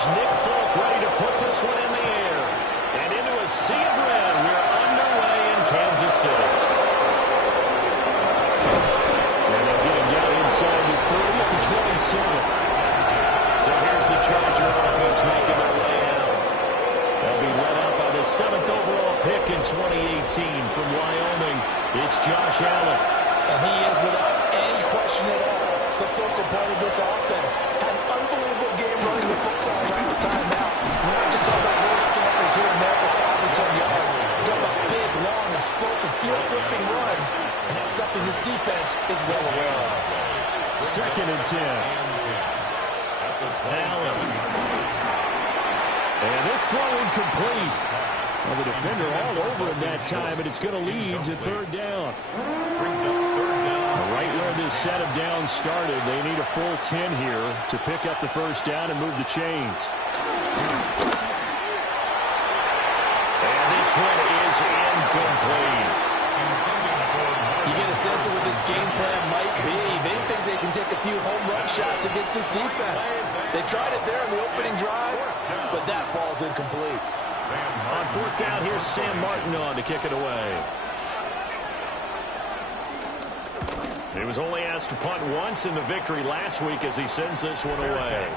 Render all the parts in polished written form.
Here's Nick Folk ready to put this one in the air. And into a sea of red, we're underway in Kansas City. And they'll get him down inside the 30 to 27. So here's the Charger offense making their way out. They'll be led out by the 7th overall pick in 2018 from Wyoming. It's Josh Allen. And he is, without any question at all, the focal point of this offense. Had an unbelievable game running the football last time out. We're not just talking about little scampers here and there for 5 or 10 yards. We're talking about big, long, explosive, field-flipping runs. And that's something this defense is well aware of. 2nd and 10. Allen. And this throw incomplete. Well, the defender all over him that time, and it's going to lead to 3rd down. Right where this set of downs started, they need a full 10 here to pick up the 1st down and move the chains. And this one is incomplete. You get a sense of what this game plan might be. They think they can take a few home run shots against this defense. They tried it there in the opening drive, but that ball's incomplete. On 4th down, here's Sam Martin on to kick it away. He was only asked to punt once in the victory last week as he sends this one away.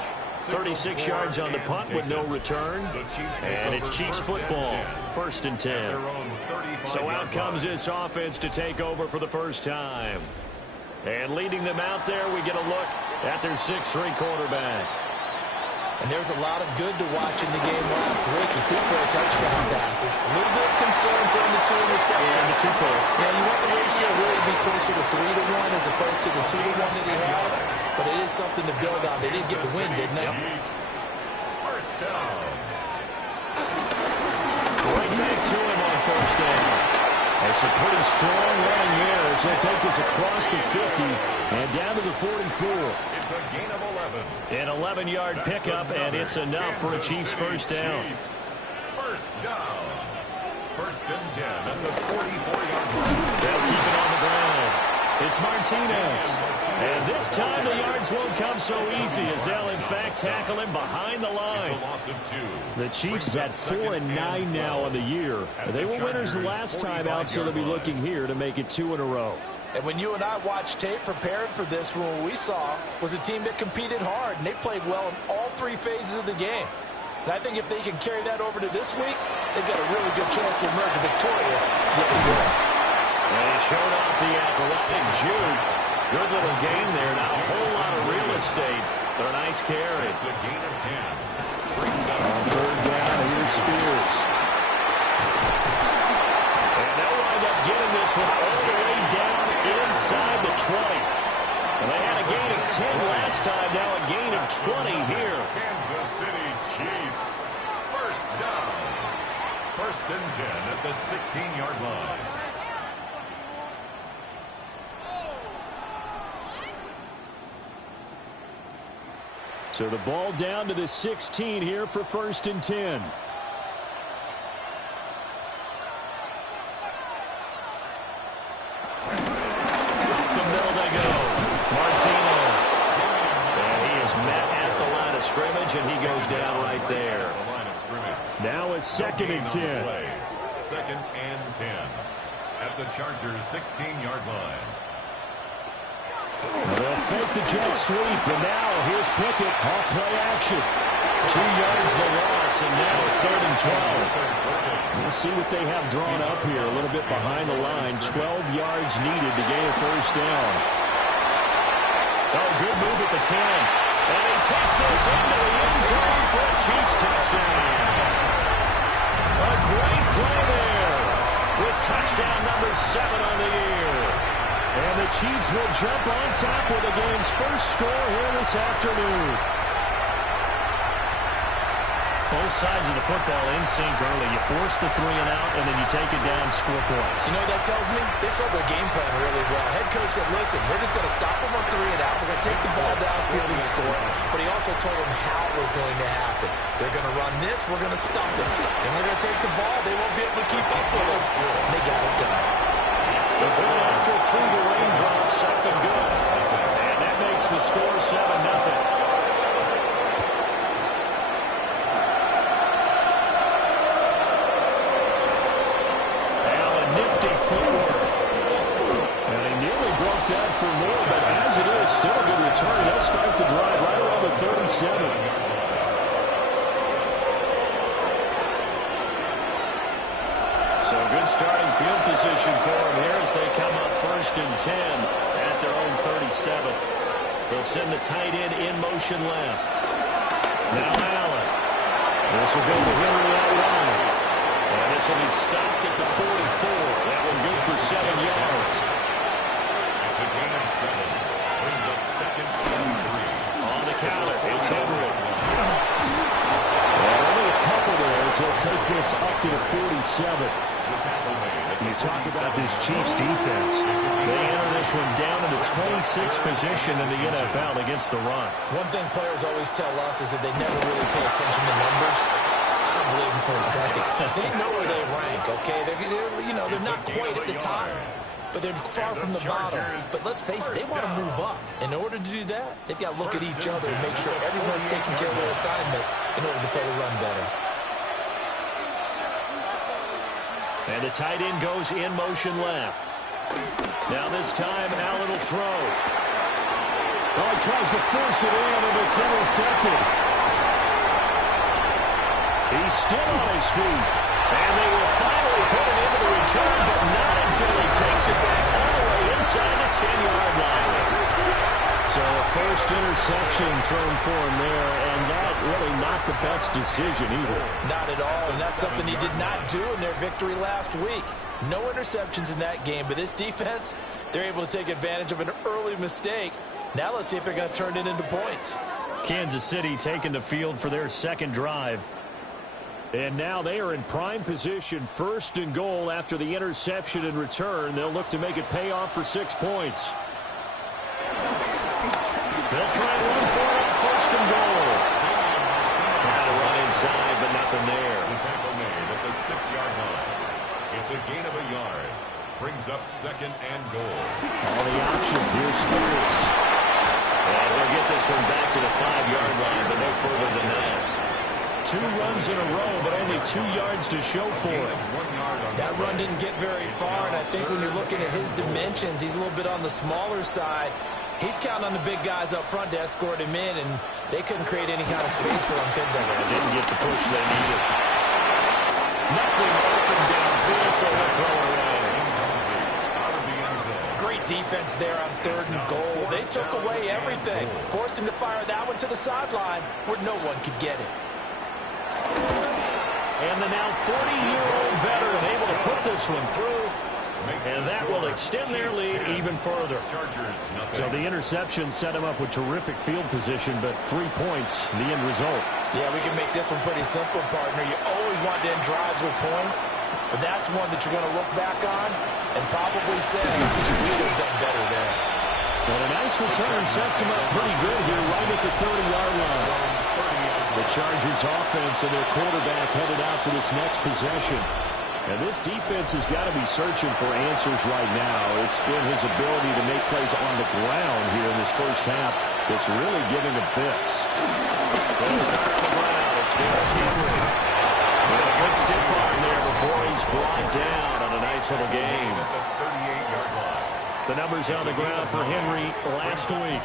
36 yards on the punt with no return. And it's Chiefs football. 1st and 10. So out comes this offense to take over for the first time. And leading them out there, we get a look at their 6'3" quarterback. And there's a lot of good to watch in the game last week. He threw 4 touchdown passes. A little bit of concern throwing the 2 interceptions. And the 2 pull. Yeah, you want the ratio really to be closer to 3-1 as opposed to the 2-1 that he had. But it is something to build on. They did get the win, didn't they? First down. Right back to him on 1st down. That's a pretty strong running there as they take this across the 50 and down to the 44. It's a gain of 11. An 11-yard pickup, and it's enough for a Chiefs 1st down. First down. 1st and 10 at the 44-yard line. They'll keep it on the ground. It's Martinez. And this time the yards won't come so easy as they'll, in fact, tackle him behind the line. It's a loss of 2. The Chiefs had 4-9 now on the year. They were winners the last time out, so they'll be looking here to make it 2 in a row. And when you and I watched tape preparing for this, what we saw was a team that competed hard, and they played well in all 3 phases of the game. And I think if they can carry that over to this week, they've got a really good chance to emerge victorious yet again. And he showed off the athletic juke. Good little game there. Not a whole lot of real estate, but a nice carry. It's a gain of 10. On 3rd down, here's Spears. And they'll wind up getting this one all the way down inside the 20. And they had a gain of 10 last time, now a gain of 20 here. Kansas City Chiefs. First down. 1st and 10 at the 16-yard line. So the ball down to the 16 here for 1st and 10. Scrimmage, and he goes down right there. Now it's 2nd and 10. 2nd and 10 at the Chargers' 16-yard line. They'll fake the jet sweep, and now here's Pickett off play action. 2 yards the loss, and now 3rd and 12. We'll see what they have drawn up here. A little bit behind the line. 12 yards needed to gain a 1st down. Oh, good move at the 10. And he takes this into the end zone for a Chiefs touchdown. A great play there with touchdown number 7 on the year. And the Chiefs will jump on top with the game's first score here this afternoon. Both sides of the football in sync early. You force the 3 and out, and then you take it down, score points. You know what that tells me? They saw their game plan really well. Head coach said, listen, we're just going to stop them on 3 and out. We're going to take the ball downfield and score. But he also told them how it was going to happen. They're going to run this. We're going to stop it. And we're going to take the ball. They won't be able to keep up with us. And they got it done. The point after through the raindrops, up and good. And that makes the score 7-0. field position for them here as they come up 1st and 10 at their own 37. They'll send the tight end in motion left. Now Allen. This will go to Henry out wide. And this will be stopped at the 44. That one good for 7 yards. It's a gain of 7. Brings up 2nd and 3. On the counter, it's Henry. And only a couple there as they'll take this up to the 47. You talk about this Chiefs defense. They enter this one down in the 26th position in the NFL against the run. One thing players always tell us is that they never really pay attention to numbers. I don't believe them for a second. They know where they rank, okay? They're not quite at the top, but they're far from the bottom. But let's face it, they want to move up. In order to do that, they've got to look at each other and make sure everyone's taking care of their assignments in order to play the run better. And the tight end goes in motion left. Now this time, Allen will throw. Oh, he tries to force it in, and it's intercepted. He's still on his feet. And they will finally put him into the return, but not until he takes it back all the way inside the 10-yard line. So a first interception thrown for him there, and that really not the best decision either. Not at all, and that's something he did not do in their victory last week. No interceptions in that game, but this defense, they're able to take advantage of an early mistake. Now let's see if they're going to turn it into points. Kansas City taking the field for their second drive. And now they are in prime position, 1st and goal after the interception and return. They'll look to make it pay off for 6 points. They'll try and run for it on 1st and goal. Trying to run inside, but nothing there. The tackle made at the 6-yard line. It's a gain of a yard. Brings up 2nd and goal. All the option. Here's Spears. And they'll get this one back to the 5-yard line, but no further than that. 2 runs in a row, but only 2 yards to show for it. That run didn't get very far, and I think when you're looking at his dimensions, he's a little bit on the smaller side. He's counting on the big guys up front to escort him in, and they couldn't create any kind of space for him, could they? They didn't get the push they needed. Nothing open downfield, so they'll throw it away. Great defense there on 3rd and goal. They took away everything. Forced him to fire that one to the sideline where no one could get it. And the now 40-year-old veteran able to put this one through. And that will extend their lead even further. So the interception set him up with terrific field position, but 3 points, the end result. Yeah, we can make this one pretty simple, partner. You always want to end drives with points, but that's one that you're going to look back on and probably say, we should have done better there. But a nice return sets him up pretty good here right at the 30-yard line. The Chargers offense and their quarterback headed out for this next possession. And this defense has got to be searching for answers right now. It's been his ability to make plays on the ground here in this first half that's really giving him fits. They'll start on the ground. It's Derrick Henry. With a good stiff arm there before he's brought down on a nice little game. At the 38-yard line. The numbers on the ground for Henry last week.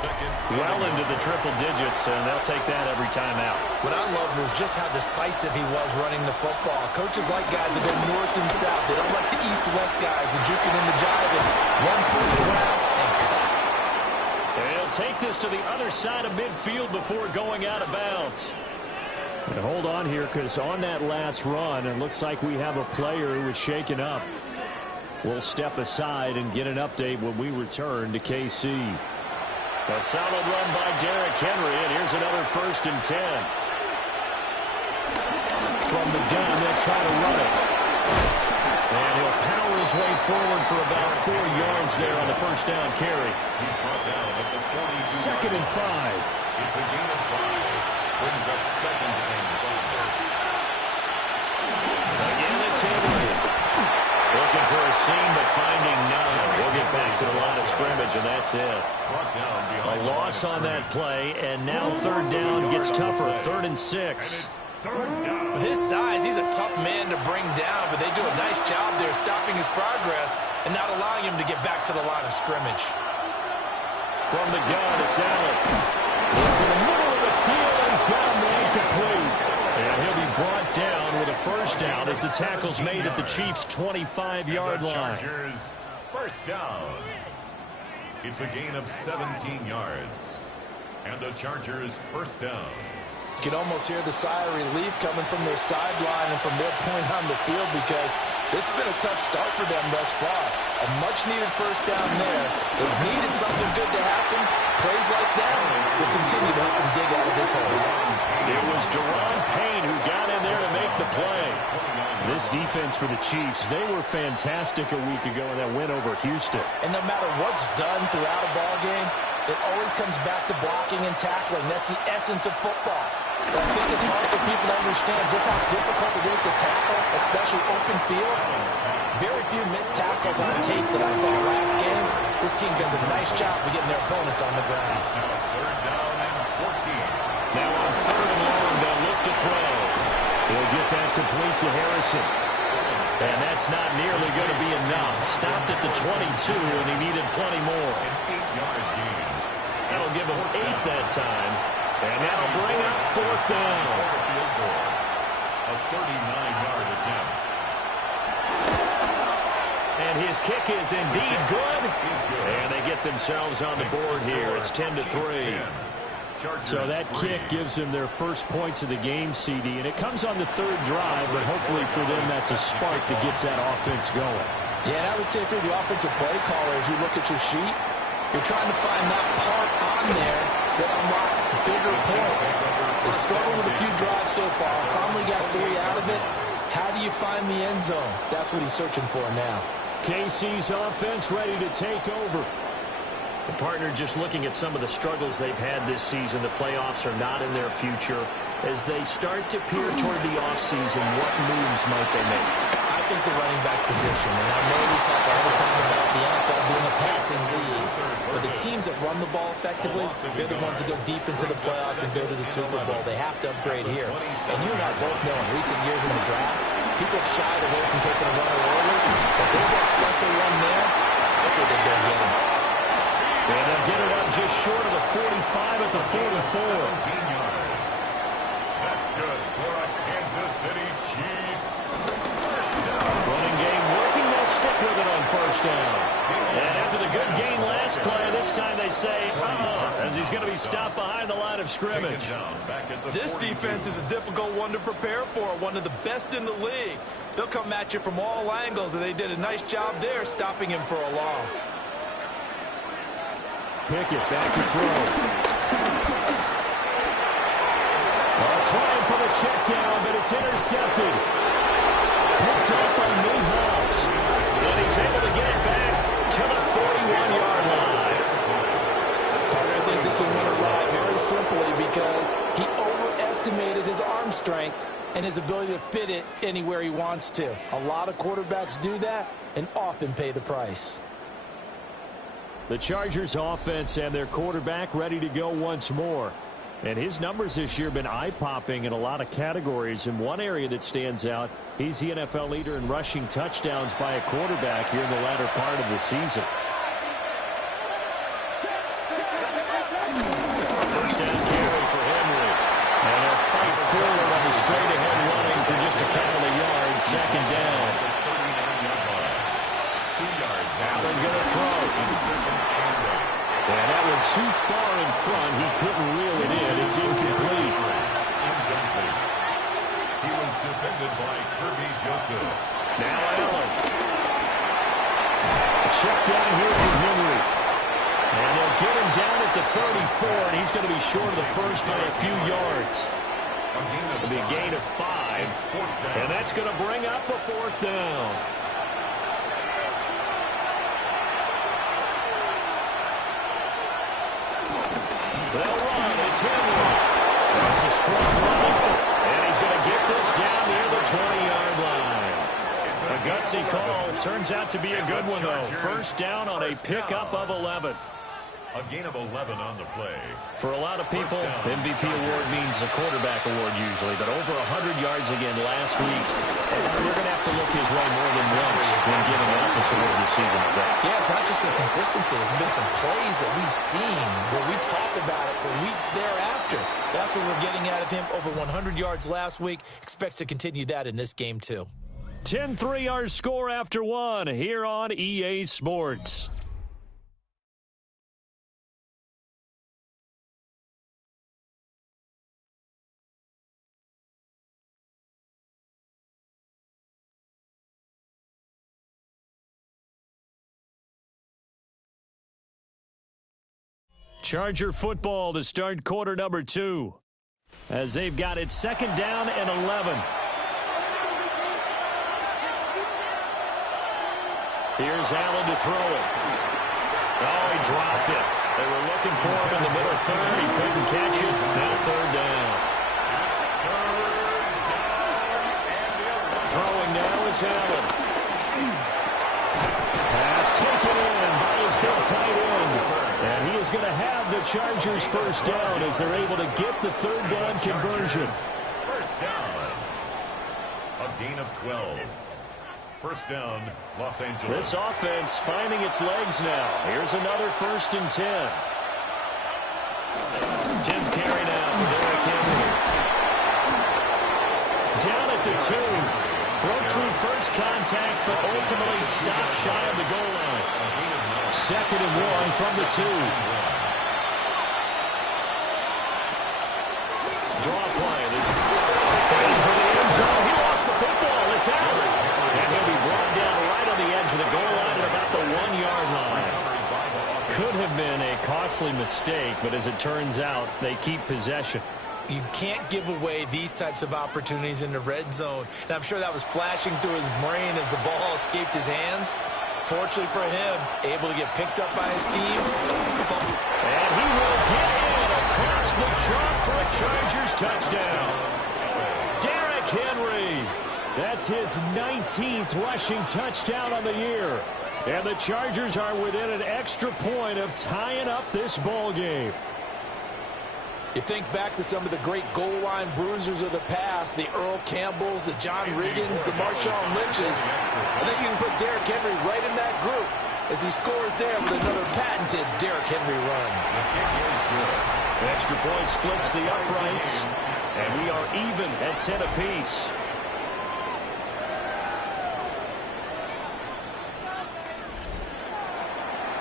Well into the triple digits, and they'll take that every time out. What I loved was just how decisive he was running the football. Coaches like guys that go north and south. They don't like the east-west guys, the juking and the jiving. Run through the ground and cut. They'll take this to the other side of midfield before going out of bounds. And hold on here, because on that last run, it looks like we have a player who was shaken up. We'll step aside and get an update when we return to KC. A solid run by Derrick Henry, and here's another 1st and 10. From the gun, they'll try to run it. And he'll power his way forward for about 4 yards there on the first down carry. He's brought down at the 42. 2nd and 5. It's a gain of 5. Brings up 2nd and 5. Again, it's Henry. Looking for a seam, but finding none. We'll get back to the line of scrimmage, and that's it. A loss on that play, and now 3rd down gets tougher. 3rd and 6. With his size, he's a tough man to bring down, but they do a nice job there stopping his progress and not allowing him to get back to the line of scrimmage. From the gun, it's Allen. In the middle of the field, he's got him incomplete. And he'll be brought down with a first down as the tackle's made at the Chiefs' 25-yard line. Chargers, first down. It's a gain of 17 yards. And the Chargers first down. You can almost hear the sigh of relief coming from their sideline and from their point on the field, because this has been a tough start for them thus far. A much-needed first down there. They've needed something good to happen. Plays like that will continue to help them dig out of this hole. It was Deron Payne who got in there to make the play. This defense for the Chiefs, they were fantastic a week ago in that win over Houston. And no matter what's done throughout a ball game, it always comes back to blocking and tackling. That's the essence of football. But I think it's hard for people to understand just how difficult it is to tackle, especially open field. Very few missed tackles on tape that I saw last game. This team does a nice job of getting their opponents on the ground. Third down and 14. Now on third and long, they'll look to throw. He'll get that complete to Harrison. And that's not nearly going to be enough. Stopped at the 22, and he needed plenty more. An 8-yard gain. That'll give him 8 that time. And that'll bring up fourth down. A 39-yard attempt. And his kick is indeed good. And they get themselves on the board here. It's 10-3. So that kick gives them their first points of the game, CD. And it comes on the third drive, but hopefully for them that's a spark that gets that offense going. Yeah, and I would say if you're the offensive play caller, as you look at your sheet, you're trying to find that part on there that unlocks bigger points. They've struggled with a few drives so far. Finally got 3 out of it. How do you find the end zone? That's what he's searching for now. KC's offense ready to take over. The partner just looking at some of the struggles they've had this season. The playoffs are not in their future. As they start to peer toward the offseason, what moves might they make? I think the running back position, and I know we talk all the time about the NFL being a passing league, but the teams that run the ball effectively, they're the ones that go deep into the playoffs and go to the Super Bowl. They have to upgrade here. And you and I both know in recent years in the draft, people have shied away from taking a runner early, but there's that special one there. I say they go get him. And they'll get it up just short of the 45 at the 44. 17 yards. That's good for a Kansas City Chiefs. First down. Running game working. They'll stick with it on first down. And after the good game last play, this time they say, as he's going to be stopped behind the line of scrimmage. This defense is a difficult one to prepare for, one of the best in the league. They'll come at you from all angles, and they did a nice job there stopping him for a loss. Pickett back to throw. Trying for the check down, but it's intercepted. Picked off by Newhouse. And he's able to get it back to the 41-yard line. I think this will win a ride very simply because he overestimated his arm strength and his ability to fit it anywhere he wants to. A lot of quarterbacks do that and often pay the price. The Chargers offense and their quarterback ready to go once more. And his numbers this year have been eye-popping in a lot of categories. In one area that stands out, he's the NFL leader in rushing touchdowns by a quarterback here in the latter part of the season. First down carry for Henry. And they'll fight forward on the straight-ahead running for just a couple of yards. Second down. 2 yards. Allen going to throw. And that one too far in front. He couldn't reel it in. It's incomplete. He was defended by Kirby Joseph. Now Allen. Check down here for Henry. And they'll get him down at the 34, and he's going to be short of the first by a few yards. It'll be a gain of 5. And that's going to bring up a fourth down. They'll run. It's Henry. That's a strong run. And he's going to get this down near the 20-yard line. A gutsy call. Turns out to be a good one, though. First down on a pickup of 11. A gain of 11 on the play. For a lot of people, MVP award means a quarterback award usually, but over 100 yards again last week. We're going to have to look his way more than once when giving out this award this season, I think. Yeah, it's not just the consistency. There's been some plays that we've seen where we talk about it for weeks thereafter. That's what we're getting out of him. Over 100 yards last week. Expects to continue that in this game, too. 10-3 our score after one here on EA Sports. Charger football to start quarter number 2 as they've got it second down and 11. Here's Allen to throw it. Oh, he dropped it. They were looking for him in the middle third. He couldn't catch it. Now third down. Throwing now is Allen. Pass taken in by his big tight end. And he is going to have the Chargers first down as they're able to get the third down conversion. First down. A gain of 12. First down, Los Angeles. This offense finding its legs now. Here's another 1st and 10. 10th carry now for Derrick Henry. Down at the 2. Broke through first contact, but ultimately stopped shy of the goal line. 2nd and 1 from the 2. Draw play. This fighting for the end zone. He lost the football. It's out. And he'll be brought down right on the edge of the goal line at about the 1-yard line. Could have been a costly mistake, but as it turns out, they keep possession. You can't give away these types of opportunities in the red zone. And I'm sure that was flashing through his brain as the ball escaped his hands. Fortunately for him, able to get picked up by his team. And he will get in across the chalk for a Chargers touchdown. Derrick Henry. That's his 19th rushing touchdown on the year. And the Chargers are within an extra point of tying up this ball game. You think back to some of the great goal line bruisers of the past, the Earl Campbells, the John Riggins, the Marshawn Lynches. I think you can put Derrick Henry right in that group as he scores there with another patented Derrick Henry run. The kick is good. Extra point splits the uprights, and we are even at 10 apiece.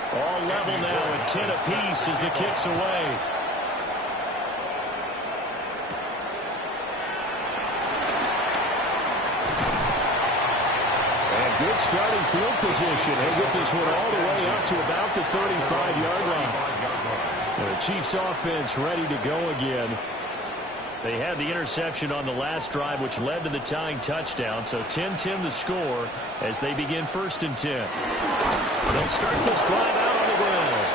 All level now at 10 apiece as the kick's away. Good starting field position. They get this one all the way up to about the 35-yard line. The Chiefs offense ready to go again. They had the interception on the last drive, which led to the tying touchdown. So 10-10 the score as they begin 1st and 10. They'll start this drive out on the ground.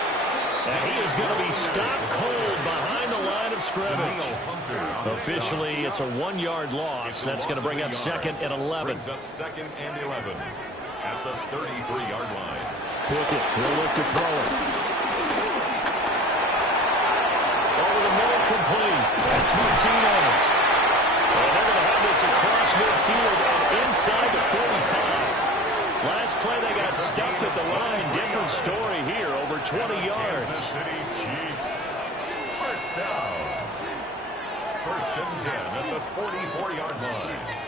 And he is going to be stopped cold behind the line of scrimmage. Officially, it's a 1-yard loss. That's going to bring up 2nd and 11. Brings up 2nd and 11 at the 33-yard line. Pickett will look to throw it. Over the middle, complete. That's Martinez. And they're going to have this across midfield and inside the 45. Last play, they got stuffed at the line. Different story here, over 20 yards. Kansas City Chiefs. First down. 1st and 10 at the 44-yard line.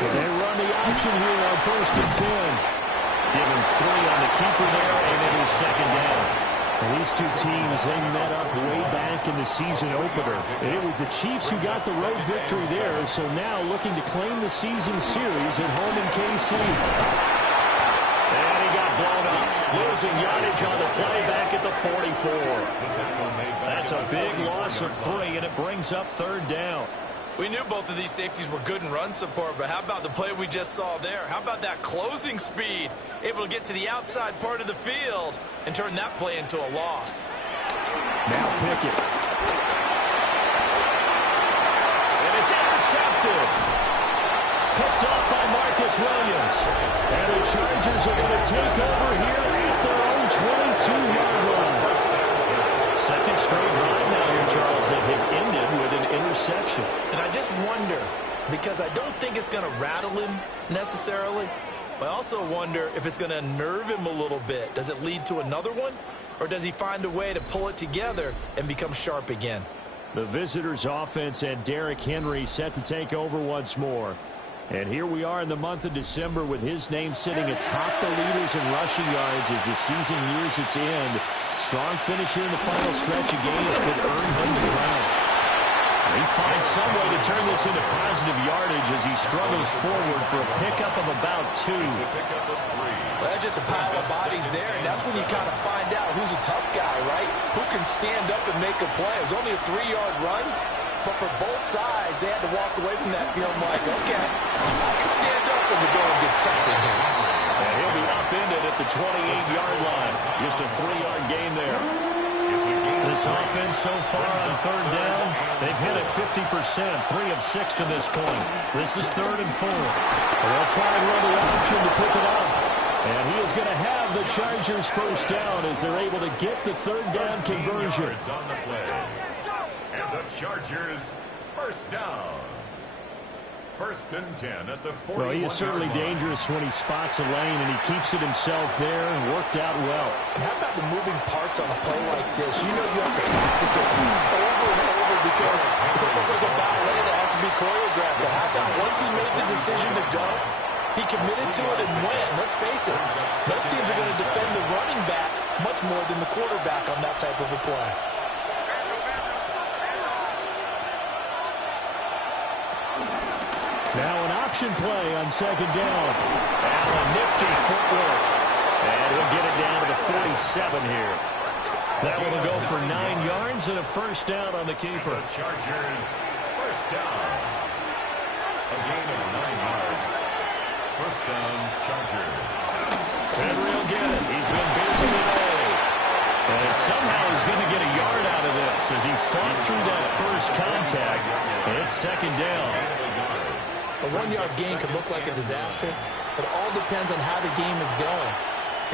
They run the option here on 1st and 10. Give him 3 on the keeper there, and it is 2nd down. And these two teams, they met up way back in the season opener. And it was the Chiefs who got the road victory there, so now looking to claim the season series at home in KC. And he got blown up, losing yardage on the play back at the 44. That's a big loss of 3, and it brings up 3rd down. We knew both of these safeties were good in run support, but how about the play we just saw there? How about that closing speed? Able to get to the outside part of the field and turn that play into a loss. Now Pickett. And it's intercepted. Picked off by Marcus Williams. And the Chargers are going to take over here at their own 22-yard line. 2nd straight drive now here, Charles, that had ended with an interception. And I just wonder, because I don't think it's going to rattle him necessarily. I also wonder if it's going to unnerve him a little bit. Does it lead to another one? Or does he find a way to pull it together and become sharp again? The visitors' offense and Derrick Henry set to take over once more. And here we are in the month of December with his name sitting atop the leaders in rushing yards as the season nears its end. Strong finish here in the final stretch of games could earn him the crown. He finds some way to turn this into positive yardage as he struggles forward for a pickup of about 2. Well, that's just a pile of bodies there, and that's when you kind of find out who's a tough guy, right? Who can stand up and make a play. It was only a 3-yard run, but for both sides, they had to walk away from that feeling like, okay, I can stand up when the going gets tough in here. And he'll be upended at the 28-yard line. Just a 3-yard gain there. This offense so far on third down, they've hit it 50%, 3 of 6 to this point. This is 3rd and 4. They'll try and run the option to pick it up. And he is going to have the Chargers first down as they're able to get the third down conversion. On the play. And the Chargers first down. 1st and 10 at the 41. Well, he is certainly dangerous when he spots a lane, and he keeps it himself there and worked out well. And how about the moving parts on a play like this? You know you have to practice it over and over because it's almost like a ballet that has to be choreographed. But how about once he made the decision to go, he committed to it and went. Let's face it, most teams are going to defend the running back much more than the quarterback on that type of a play. Now an option play on 2nd down. Allen, nifty footwork. And he'll get it down to the 47 here. That one will go for 9 yards and a first down on the keeper. The Chargers first down. A gain of 9 yards. First down, Chargers. Henry will get it. He's been busy today. And somehow he's going to get a yard out of this as he fought through that first contact. And it's 2nd down. A 1-yard gain could look like a disaster, but it all depends on how the game is going.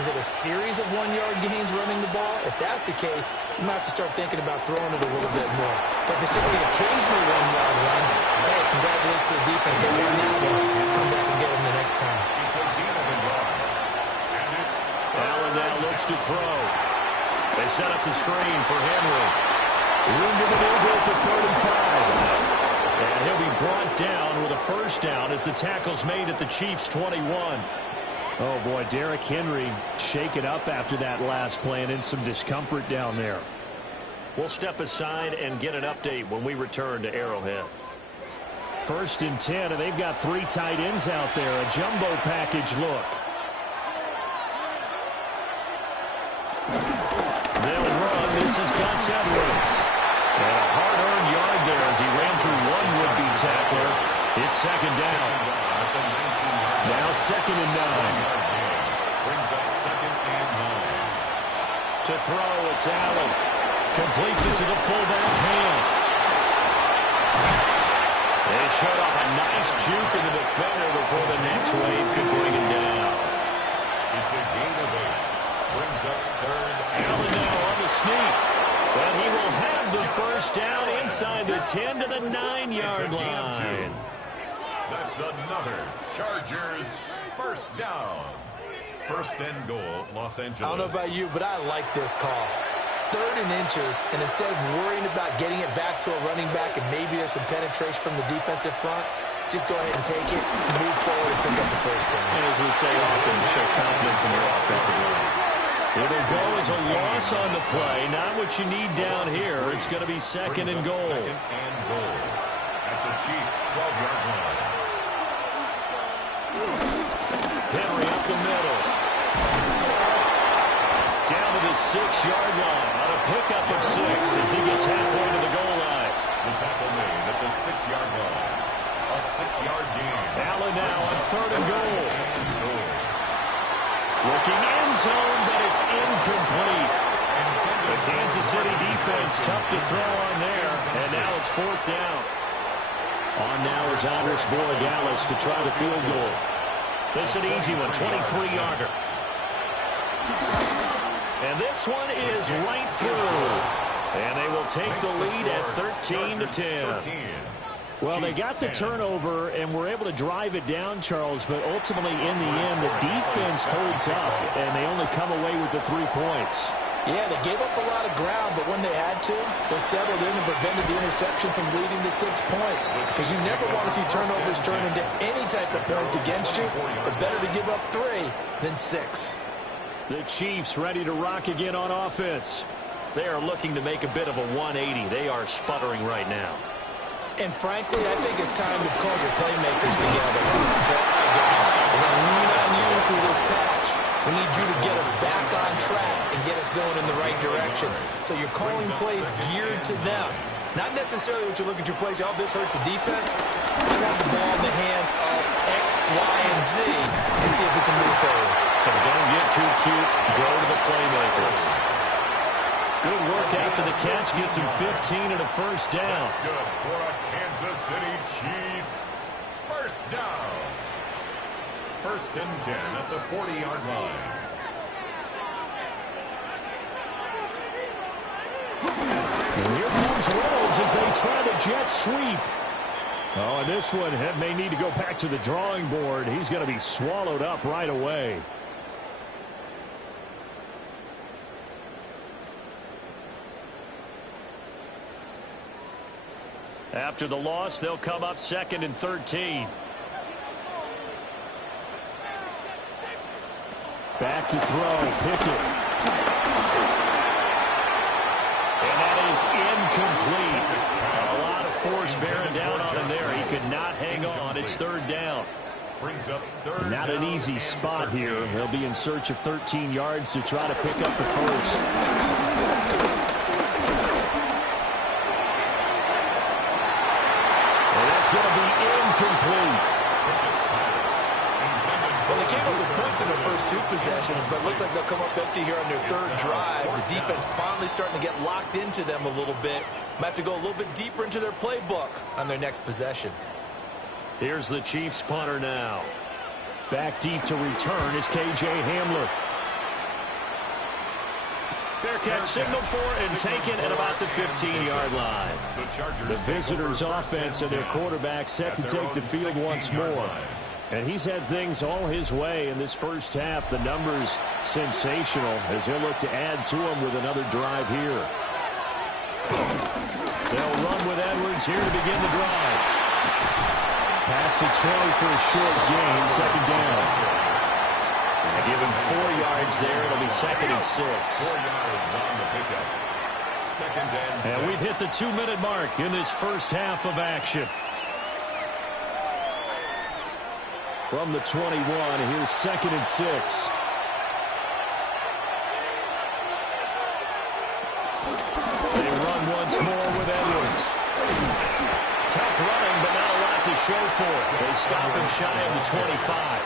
Is it a series of 1-yard gains running the ball? If that's the case, you might have to start thinking about throwing it a little bit more. But if it's just the occasional 1-yard run, hey, congratulations to the defense. They won that one. Come back and get them the next time. It's a gain of a yard. And it's Allen now looks to throw. They set up the screen for Henry. Room to maneuver at the 35. And he'll be brought down with a first down as the tackle's made at the Chiefs' 21. Oh, boy, Derrick Henry shaken up after that last play and in some discomfort down there. We'll step aside and get an update when we return to Arrowhead. 1st and 10, and they've got 3 tight ends out there. A jumbo package look. They'll run. This is Gus Edwards. And a hard-earned yard there as he ran through one would-be tackler. It's 2nd down. Now 2nd and 9. brings up 2nd and 9. To throw, it's Allen. Completes it to the fullback hand. They showed off a nice juke of the defender before the next wave could bring him down. It's a gain of 8. Brings up 3rd. Allen now on the sneak. But he will have the first down inside the 10 to the 9-yard line. That's another Chargers first down. 1st and goal, Los Angeles. I don't know about you, but I like this call. 3rd and inches, and instead of worrying about getting it back to a running back and maybe there's some penetration from the defensive front, just go ahead and take it, move forward, and pick up the first down. And as we say often, it shows confidence in your offensive line. It'll go as a loss on the play. Not what you need down here. It's going to be 2nd and goal. 2nd and goal at the Chiefs' 12-yard line. Henry up the middle. Down to the 6-yard line on a pickup of 6 as he gets halfway to the goal line. The tackle made at the 6-yard line. A 6-yard gain. Allen now on 3rd and goal. Looking end zone, but it's incomplete. The Kansas City defense tough to throw on there, and now it's 4th down. On now is Andres Borregales to try the field goal. This is an easy one, 23-yarder. And this one is right through. And they will take the lead at 13 to 10. Well, they got the turnover and were able to drive it down, Charles, but ultimately in the end, the defense holds up, and they only come away with the 3 points. Yeah, they gave up a lot of ground, but when they had to, they settled in and prevented the interception from leading to 6 points. Because you never want to see turnovers turn into any type of points against you, but better to give up 3 than 6. The Chiefs ready to rock again on offense. They are looking to make a bit of a 180. They are sputtering right now. And frankly, I think it's time to call your playmakers together. Say, all right, guys, we're going to lean on you through this patch. We need you to get us back on track and get us going in the right direction. So you're calling plays geared to them. Not necessarily what you look at your plays, oh, this hurts the defense. I want the ball in the hands of X, Y, and Z and see if we can move forward. So don't get too cute. Go to the playmakers. Good work after the catch. Gets him 15 and a first down. That's good for a Kansas City Chiefs. First down. First and 10 at the 40-yard line. And here comes Reynolds as they try the jet sweep. Oh, and this one may need to go back to the drawing board. He's going to be swallowed up right away. After the loss, they'll come up 2nd and 13. Back to throw. Pickett. And that is incomplete. A lot of force bearing down on him there. He could not hang on. It's 3rd down. Brings up third Not an easy spot here. He'll be in search of 13 yards to try to pick up the first. Going to be incomplete. Well, they came up with points in their first 2 possessions, but it looks like they'll come up empty here on their 3rd drive. The defense finally starting to get locked into them a little bit. Might have to go a little bit deeper into their playbook on their next possession. Here's the Chiefs punter now. Back deep to return is K.J. Hamler. Fair catch signaled for and taken at about the 15-yard line. The visitors' offense and their quarterback set to take the field once more. And he's had things all his way in this first half. The numbers sensational as he'll look to add to them with another drive here. They'll run with Edwards here to begin the drive. Past the 20 for a short gain, 2nd down. They give him 4 yards there. It'll be 2nd and 6. 4 yards on the pickup. 2nd and 6. And we've hit the 2-minute mark in this first half of action. From the 21, here's 2nd and 6. They run once more with Edwards. Tough running, but not a lot to show for it. They stop him shy of the 25.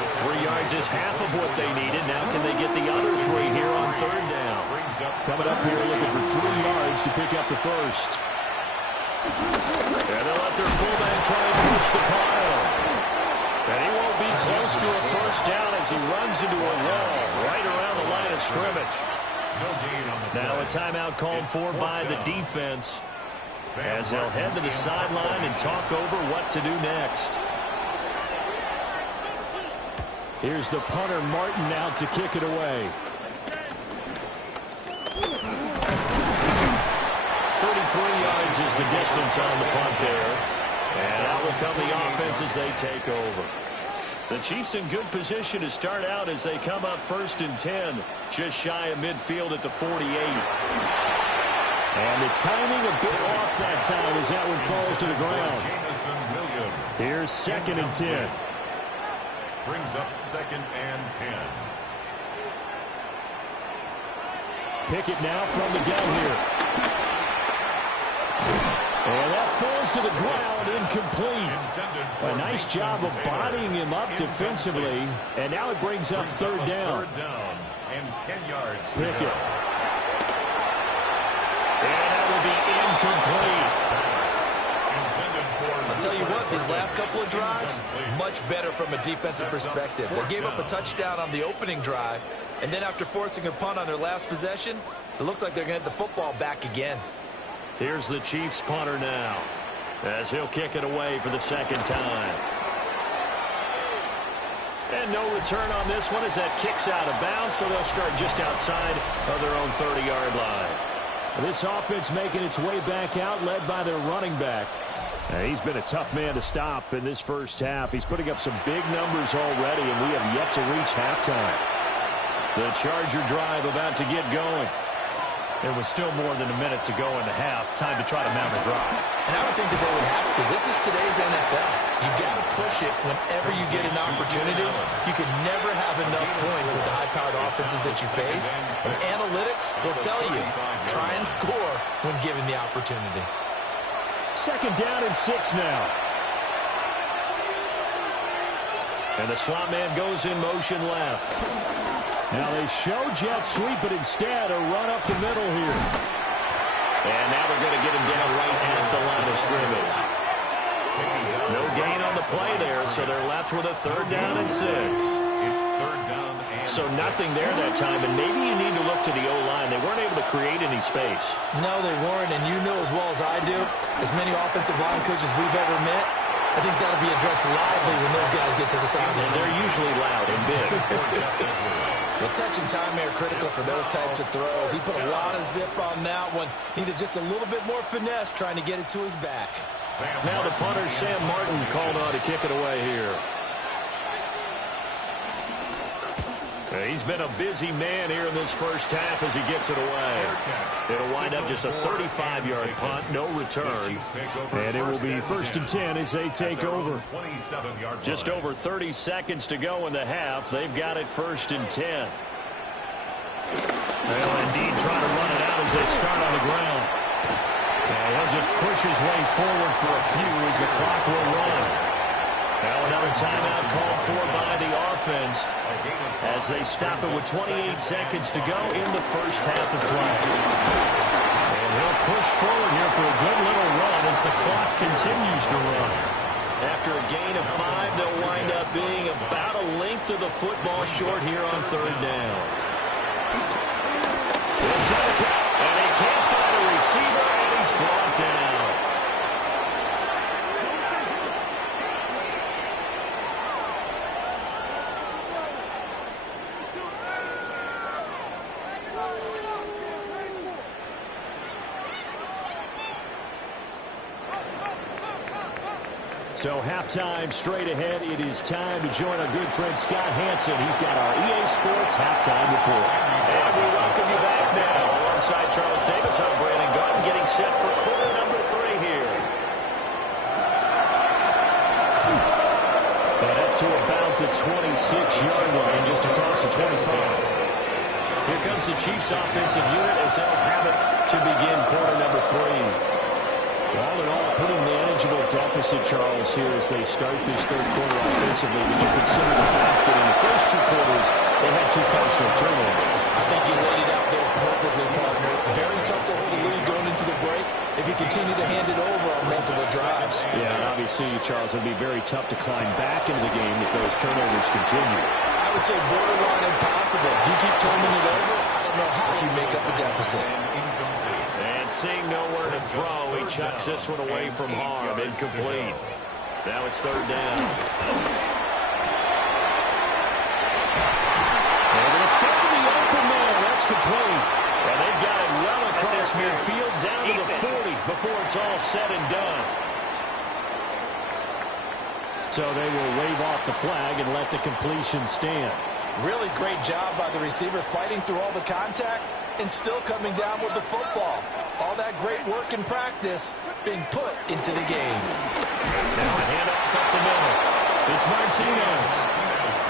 3 yards is half of what they needed. Now can they get the other 3 here on 3rd down? Coming up here looking for 3 yards to pick up the first. And they'll let their fullback try and push the pile. And he won't be close to a first down as he runs into a wall right around the line of scrimmage. Now a timeout called for by the defense as they'll head to the sideline and talk over what to do next. Here's the punter, Martin, out to kick it away. 33 yards is the distance on the punt there. And out will come the offense as they take over. The Chiefs in good position to start out as they come up 1st and 10. Just shy of midfield at the 48. And the timing a bit off that time as that one falls to the ground. Here's 2nd and 10. Brings up 2nd and 10. Pickett now from the gun here. And that falls to the ground, incomplete. A nice job of bodying him up defensively. And now it brings up 3rd down. 3rd down and 10 yards. Pickett. And that will be incomplete. I'll tell you what, these last couple of drives, much better from a defensive perspective. They gave up a touchdown on the opening drive, and then after forcing a punt on their last possession, it looks like they're going to get the football back again. Here's the Chiefs punter now. as he'll kick it away for the second time. And no return on this one as that kicks out of bounds, so they'll start just outside of their own 30-yard line. This offense making its way back out, led by their running back. He's been a tough man to stop in this first half. He's putting up some big numbers already, and we have yet to reach halftime. The Charger drive about to get going. There was still more than a minute to go in the half. Time to try to mount a drive. And I would think that they would have to. This is today's NFL. You got to push it whenever you get an opportunity. You can never have enough points with the high-powered offenses that you face. And analytics will tell you, try and score when given the opportunity. Second down and 6 now. And the slot man goes in motion left. Now they show jet sweep, but instead a run up the middle here. And now they're going to get him down right at the line of scrimmage. No gain on the play there, so they're left with a third down and 6. It's third down and So nothing there that time, and maybe you need to look to the O-line. They weren't able to create any space. No, they weren't, and you know as well as I do, as many offensive line coaches we've ever met, I think that'll be addressed lively when those guys get to the sideline. And they're usually loud and big. The touch and time are critical for those types of throws. He put a lot of zip on that one. Needed just a little bit more finesse trying to get it to his back. Now the punter, Sam Martin, called on to kick it away here. He's been a busy man here in this first half as he gets it away. It'll wind up just a 35-yard punt, no return. And it will be first and 10 as they take over. Just over 30 seconds to go in the half. They've got it first and 10. They'll indeed try to run it out as they start on the ground. And he'll just push his way forward for a few as the clock will run. Now another timeout called for by the offense as they stop it with 28 seconds to go in the first half of play. And he'll push forward here for a good little run as the clock continues to run. After a gain of 5, they'll wind up being about a length of the football short here on third down. And they can't find a receiver, and he's brought down. So halftime straight ahead. It is time to join our good friend Scott Hansen. He's got our EA Sports halftime report. And we welcome you back now. Alongside Charles Davis, I'm Brandon Garden getting set for quarter number 3 here. And up to about the 26-yard line, just across the 25. Here comes the Chiefs offensive unit as they'll have it to begin quarter number 3. All in all, pretty manageable deficit, Charles, here as they start this third quarter offensively. When you consider the fact that in the first 2 quarters, they had 2 personal turnovers. I think you laid it out there perfectly, partner. Very tough to hold the lead going into the break if you continue to hand it over on multiple drives. Yeah, and obviously, Charles, it would be very tough to climb back into the game if those turnovers continue. I would say borderline impossible. You keep turning it over, I don't know how you make up a deficit. And seeing nowhere to throw, he chucks this one away from harm. Incomplete. Now it's third down. Able to find the open man. That's complete. And they've got it well across midfield down to the 40 before it's all said and done. So they will wave off the flag and let the completion stand. Really great job by the receiver fighting through all the contact and still coming down with the football. All that great work in practice being put into the game. Now a handoff up the middle. It's Martinez.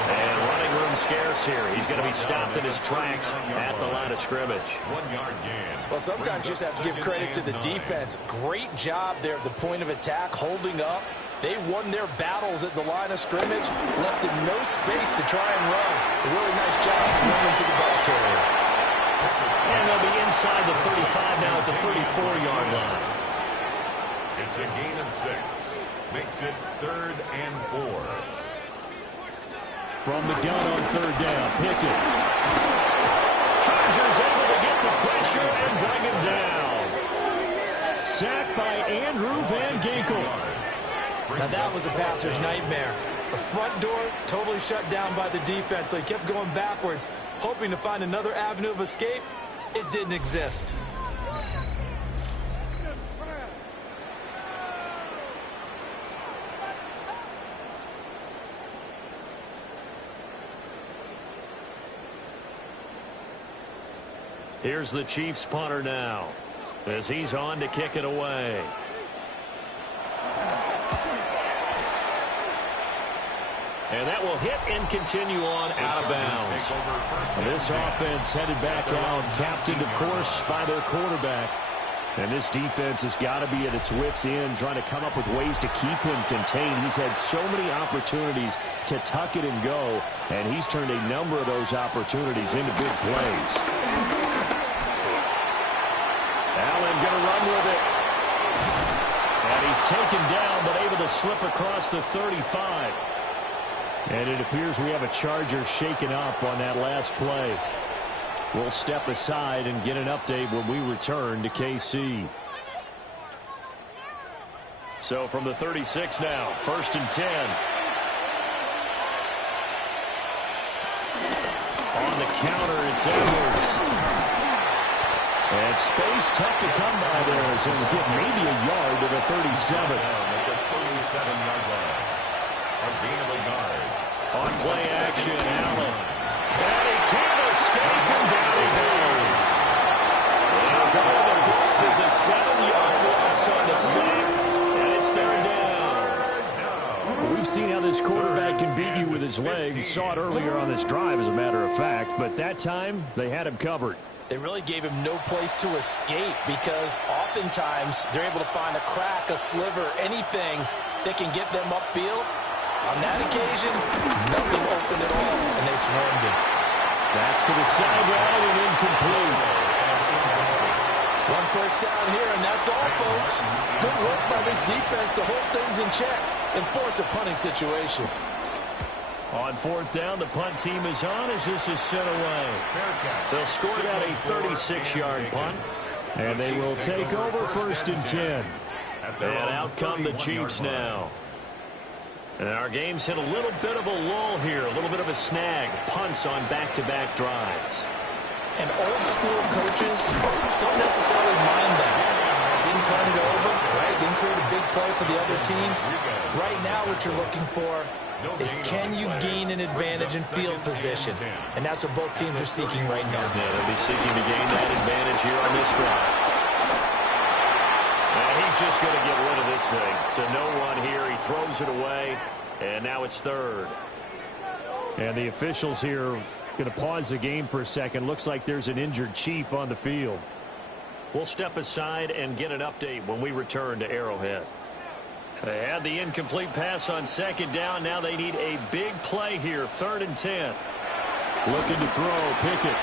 And running room scarce here. He's going to be stopped in his tracks at the line of scrimmage. 1-yard gain. Well, sometimes you just have to give credit to the defense. Great job there at the point of attack, holding up. They won their battles at the line of scrimmage, left in no space to try and run. A really nice job swinging to the ball carrier. And they'll be inside the 35 now at the 34-yard line. It's a gain of 6. Makes it 3rd and 4. From the gun on third down, Pickett. Chargers able to get the pressure and bring him down. Sacked by Andrew Van Ginkel. Now that was a passer's nightmare. The front door totally shut down by the defense, so he kept going backwards, hoping to find another avenue of escape. It didn't exist. Here's the Chiefs punter now, as he's on to kick it away. And that will hit and continue on out of bounds. This offense headed back out, captained, of course, by their quarterback. And this defense has got to be at its wits' end, trying to come up with ways to keep him contained. He's had so many opportunities to tuck it and go, and he's turned a number of those opportunities into big plays. Allen going to run with it. And he's taken down, but able to slip across the 35. And it appears we have a Charger shaken up on that last play. We'll step aside and get an update when we return to KC. So from the 36 now, 1st and 10. On the counter, it's Edwards. And space tough to come by there, as he'll get maybe a yard to the 37. At the 37-yard line. A gain of a yard. On play action, Allen. And he can't escape, and down he goes. And the blitz is a 7-yard loss on the sack, and it's third down. We've seen how this quarterback can beat you with his legs. Saw it earlier on this drive, as a matter of fact. But that time, they had him covered. They really gave him no place to escape because oftentimes they're able to find a crack, a sliver, anything that can get them upfield. On that occasion, nothing open at all, and they swarmed him. That's to the sideline and incomplete. One first down here, and that's all, folks. Good work by this defense to hold things in check and force a punting situation. On 4th down, the punt team is on as this is sent away. They'll score out a 36-yard punt. And they will take over 1st and 10. And out come the Chiefs now. And our game's hit a little bit of a lull here, a little bit of a snag. Punts on back-to-back drives. And old-school coaches don't necessarily mind that. Didn't turn it over, right? Didn't create a big play for the other team. Right now what you're looking for is can you gain an advantage in field position? And that's what both teams are seeking right now. Yeah, they'll be seeking to gain that advantage here on this drive. And he's just going to get rid of this thing. To no one here. He throws it away. And now it's 3rd. And the officials here going to pause the game for a second. Looks like there's an injured Chief on the field. We'll step aside and get an update when we return to Arrowhead. They had the incomplete pass on 2nd down. Now they need a big play here. 3rd and 10. Looking to throw. Pickett.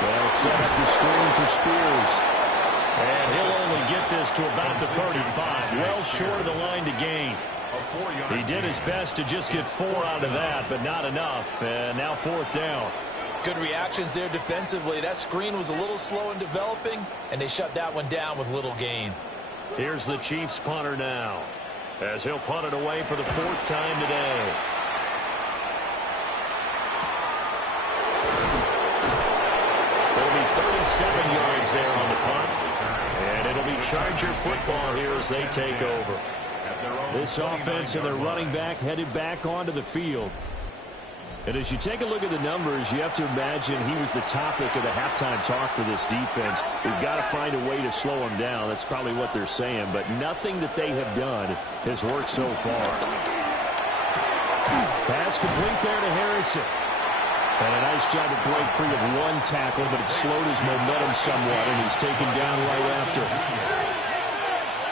They'll set up the screen for Spears. And he'll only get this to about the 35. Well short of the line to gain. He did his best to just get 4 out of that, but not enough. And now 4th down. Good reactions there defensively. That screen was a little slow in developing, and they shut that one down with little gain. Here's the Chiefs punter now, as he'll punt it away for the 4th time today. There'll be 37 yards there on the punt. And it'll be Charger football here as they take over. This offense and their running back headed back onto the field. And as you take a look at the numbers, you have to imagine he was the topic of the halftime talk for this defense. We've got to find a way to slow him down. That's probably what they're saying. But nothing that they have done has worked so far. Pass complete there to Harrison. And a nice job to break free of one tackle, but it slowed his momentum somewhat, and he's taken down right after.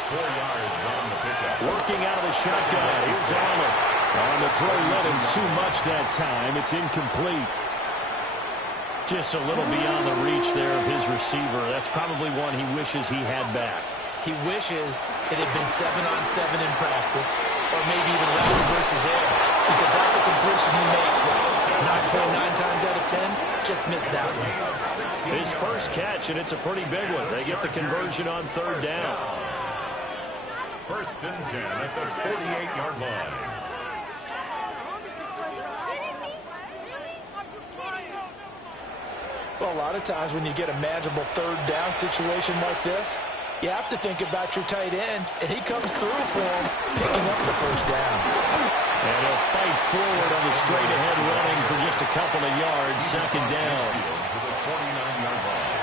4 yards on the pickup. Working out of the shotgun. Here's Allen. On the throw, let him too much that time. It's incomplete. Just a little beyond the reach there of his receiver. That's probably one he wishes he had back. He wishes it had been 7-on-7 in practice, or maybe even rounds versus air, because that's a completion he makes. 9.9 times out of 10, just missed that one. His first catch, and it's a pretty big one. They get the conversion on 3rd down. First and 10 at the 48-yard line. Well, a lot of times when you get a manageable third down situation like this, you have to think about your tight end, and he comes through for him, picking up the first down. And he'll fight forward on the straight-ahead running for just a couple of yards, second down. To the 49-yard line.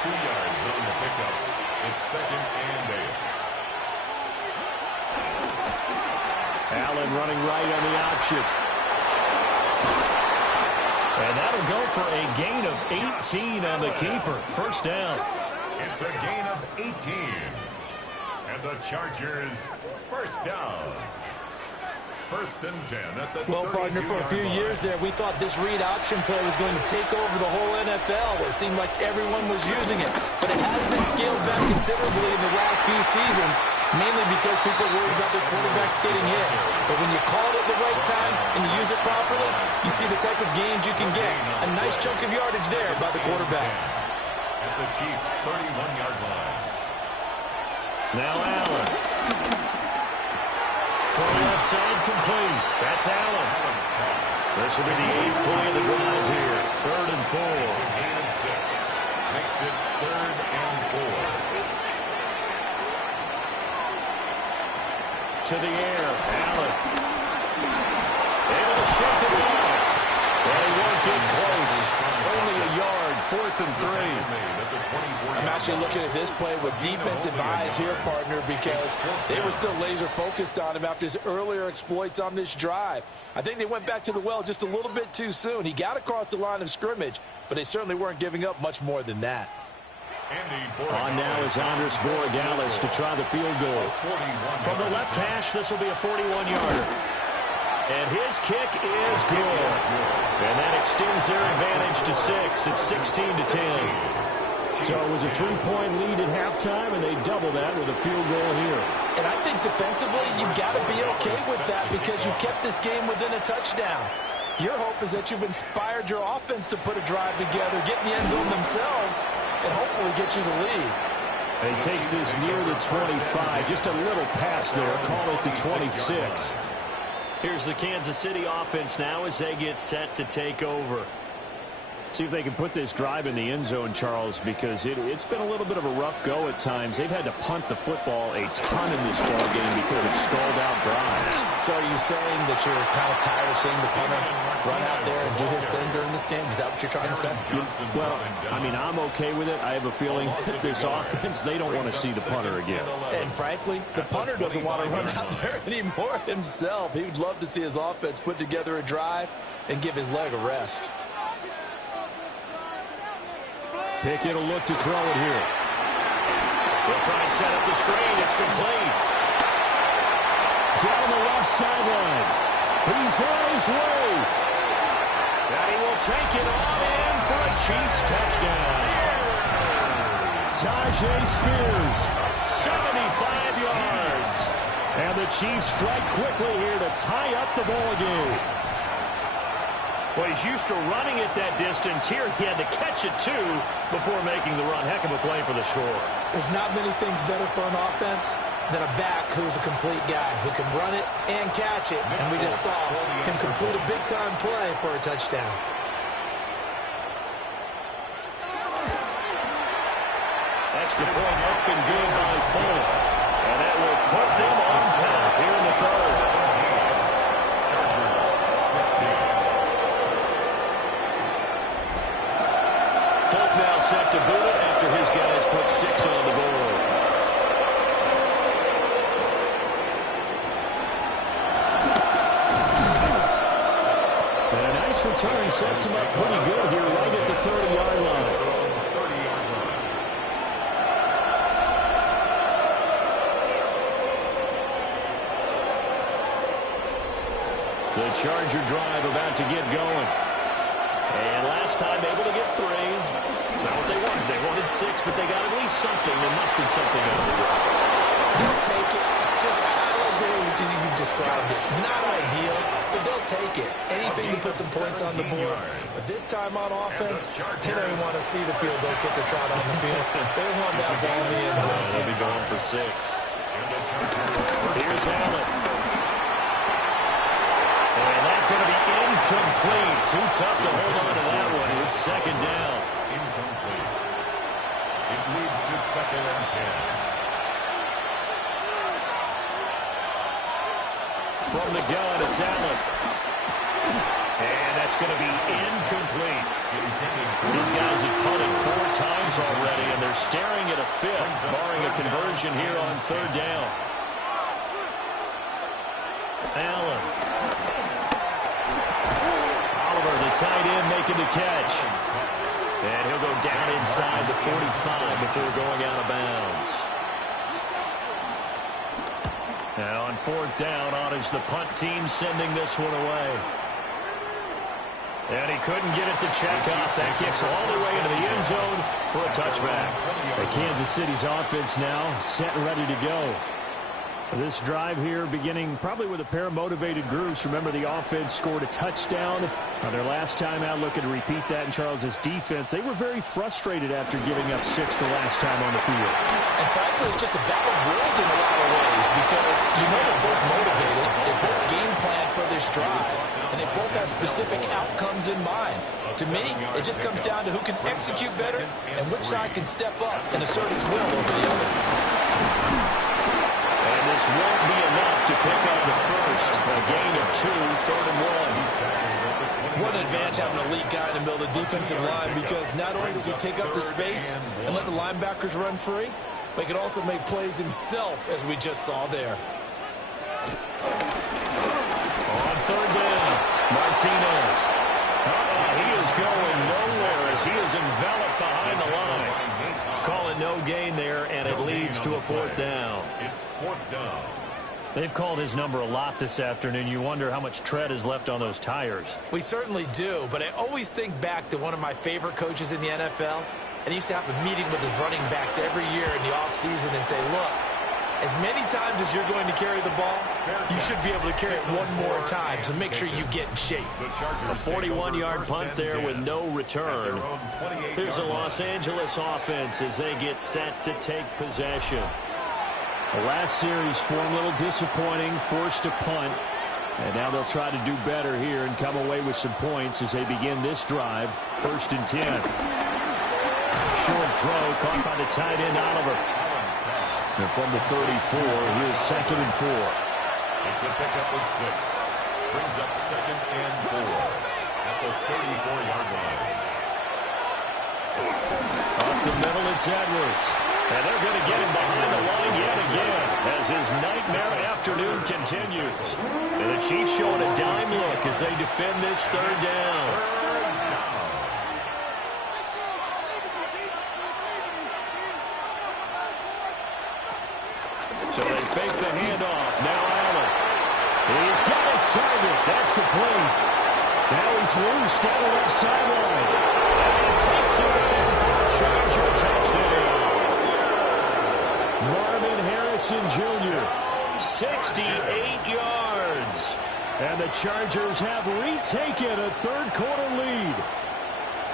2 yards on the pickup. It's second and 8. Allen running right on the option. And that'll go for a gain of 18 on the keeper. First down. It's a gain of 18. And the Chargers, first down. First and 10 at the Well, partner, for a few years there, we thought this read option play was going to take over the whole NFL. It seemed like everyone was using it. But it has been scaled back considerably in the last few seasons, mainly because people worried about their quarterbacks getting hit. But when you call it at the right time and you use it properly, you see the type of gains you can get. A nice chunk of yardage there by the quarterback. At the Chiefs' 31-yard line. Now Allen. From the left side, complete. That's Allen. This will be the 8th play of the drive here. 3rd and 4. It's a gain of 6. Makes it 3rd and 4. To the air, Allen. Able to shake it off. They won't get close. Only a yard, 4th and 3. I'm actually looking at this play with defensive eyes here, partner, because they were still laser focused on him after his earlier exploits on this drive. I think they went back to the well just a little bit too soon. He got across the line of scrimmage, but they certainly weren't giving up much more than that. On now is Andres Borregales to try the field goal. From the left hash, this will be a 41-yarder. And his kick is good. And that extends their advantage to 6. It's 16-10. So it was a 3-point lead at halftime, and they double that with a field goal here. And I think defensively, you've got to be okay with that because you kept this game within a touchdown. Your hope is that you've inspired your offense to put a drive together, get in the end zone themselves, and hopefully get you the lead. And he takes this near the 25. Just a little pass there. Call it the 26. Here's the Kansas City offense now as they get set to take over. See if they can put this drive in the end zone, Charles, because it's been a little bit of a rough go at times. They've had to punt the football a ton in this ball game because of stalled out drives. So are you saying that you're kind of tired of seeing the punter run out there and do his thing during this game? Is that what you're trying to say? Well, I mean, I'm okay with it. I have a feeling that this offense, they don't want to see the punter again. And frankly, the punter doesn't want to run out there anymore himself. He would love to see his offense put together a drive and give his leg a rest. Pickett will look to throw it here. They'll try and set up the screen. It's complete. Down the left sideline. He's on his way. And he will take it on in for a Chiefs touchdown. Tajay Spears, 75 yards. And the Chiefs strike quickly here to tie up the ball game. Well, he's used to running it that distance. Here he had to catch it, too, before making the run. Heck of a play for the score. There's not many things better for an offense than a back who's a complete guy who can run it and catch it. And we just saw him complete a big-time play for a touchdown. Extra point up and good by Folk. And that will put them on top here in the third. Chargers, 16. Folk now set to boot it after his guys put 6 on the board. And a nice return sets him up pretty good here right at the 30-yard line. The Charger drive about to get going. And last time able to get 3. It's not what they wanted. They wanted 6, but they got at least something. They mustered something out of the way. They'll take it. Just, I like the way you described it. Not ideal, but they'll take it. Anything to put some points on the board. But this time on offense, they don't even want to see the field goal kicker trot on the field. They want that ball in the end zone. They'll be going for 6. And the Chargers here's Allen. And that's going to be incomplete. Too tough to hold on to that one. It's second down. Incomplete. It leads to 2nd and 10. From the gun, it's Allen. And that's going to be incomplete. These guys have punted 4 times already, and they're staring at a 5th, barring a conversion here on 3rd down. Allen. Oliver, the tight end, making the catch. And he'll go down inside the 45 before going out of bounds. Now on 4th down, honors the punt team, sending this one away. And he couldn't get it to check off. That kicks all the way into the end zone for a touchback. Kansas City's offense now set and ready to go. This drive here beginning probably with a pair of motivated groups. Remember, the offense scored a touchdown on their last time out, looking to repeat that in Charles's defense. They were very frustrated after giving up 6 the last time on the field. And frankly, it's just a battle of wills in a lot of ways because you know they're both motivated. They both game plan for this drive, and they both have specific outcomes in mind. To me, it just comes down to who can execute better and which side can step up and assert its will over the other. And this won't be enough to pick up the first. A gain of 2, 3rd and 1. What an advantage having an elite guy in the middle of the defensive line, because not only does he take up the space and let the linebackers run free, but he can also make plays himself, as we just saw there. On 3rd down, Martinez. He is going nowhere as he is enveloped behind the line. Call it no gain there, and it leads to a 4th down. It's 4th down. They've called his number a lot this afternoon. You wonder how much tread is left on those tires. We certainly do, but I always think back to one of my favorite coaches in the NFL, and he used to have a meeting with his running backs every year in the offseason and say, look, as many times as you're going to carry the ball, you should be able to carry it one more time, so make sure you get in shape. A 41-yard punt there with no return. Here's a Los Angeles offense as they get set to take possession. The last series for him, a little disappointing, forced to punt. And now they'll try to do better here and come away with some points as they begin this drive. 1st and 10. Short throw caught by the tight end, Oliver. And from the 34, here's 2nd and 4. It's a pickup with 6. Brings up 2nd and 4 at the 34-yard line. Up the middle, it's Edwards. And they're going to get him behind the line yet again as his nightmare afternoon continues. And the Chiefs showing a dime look as they defend this 3rd down. So they fake the handoff. Now Allen. He's got his target. That's complete. Now he's loose down the left sideline. And takes it in for a Charger touchdown. Marvin Harrison Jr. 68 yards. And the Chargers have retaken a 3rd quarter lead.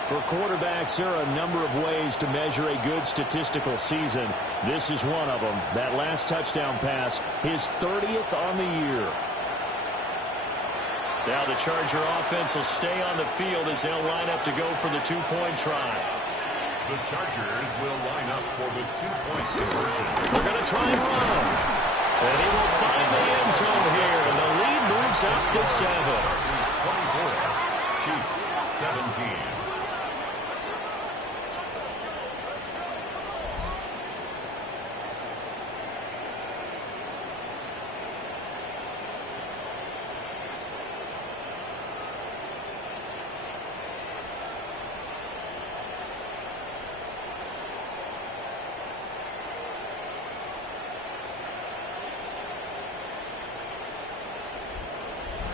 For quarterbacks, there are a number of ways to measure a good statistical season. This is one of them. That last touchdown pass, his 30th on the year. Now the Charger offense will stay on the field as they'll line up to go for the 2-point try. The Chargers will line up for the 2-point conversion. They're going to try and run. And he will find the end zone here. And the lead moves up to 7. Chargers 24. Chiefs 17.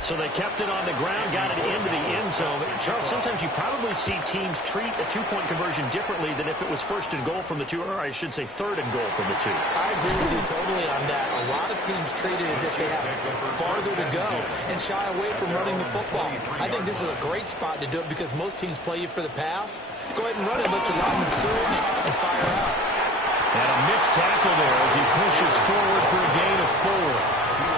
So they kept it on the ground, got it into the end zone. Charles, sometimes you probably see teams treat a 2-point conversion differently than if it was 1st and goal from the 2, or I should say 3rd and goal from the 2. I agree with you totally on that. A lot of teams treat it as if they have farther to go and shy away from running the football. I think this is a great spot to do it because most teams play you for the pass. Go ahead and run it, let your lineman surge, and fire out. And a missed tackle there as he pushes forward for a gain of 4.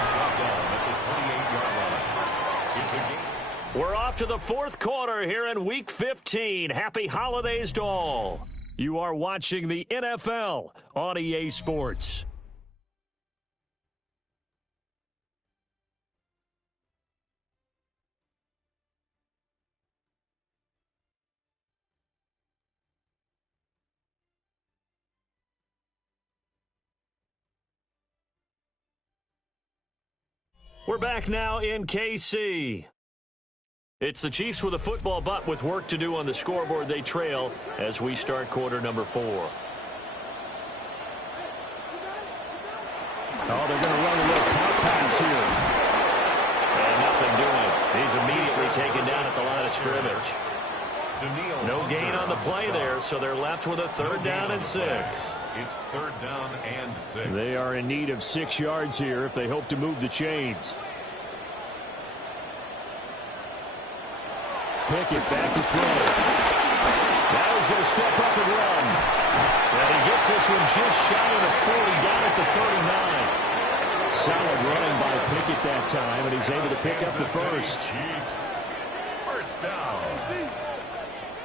off to the fourth quarter here in Week 15. Happy holidays to all. You are watching the NFL on EA Sports. We're back now in KC. It's the Chiefs with a football, but with work to do on the scoreboard. They trail as we start quarter number 4. Oh, they're going to run a little pop pass here. And nothing doing. He's immediately taken down at the line of scrimmage. No gain on the play there, so they're left with a 3rd down and 6. It's 3rd down and 6. They are in need of 6 yards here if they hope to move the chains. Pickett back to throw. Now he's going to step up and run. And he gets this one just shy of the 40, down at the 39. Solid running by Pickett that time, and he's able to pick up the first. Chiefs. First down.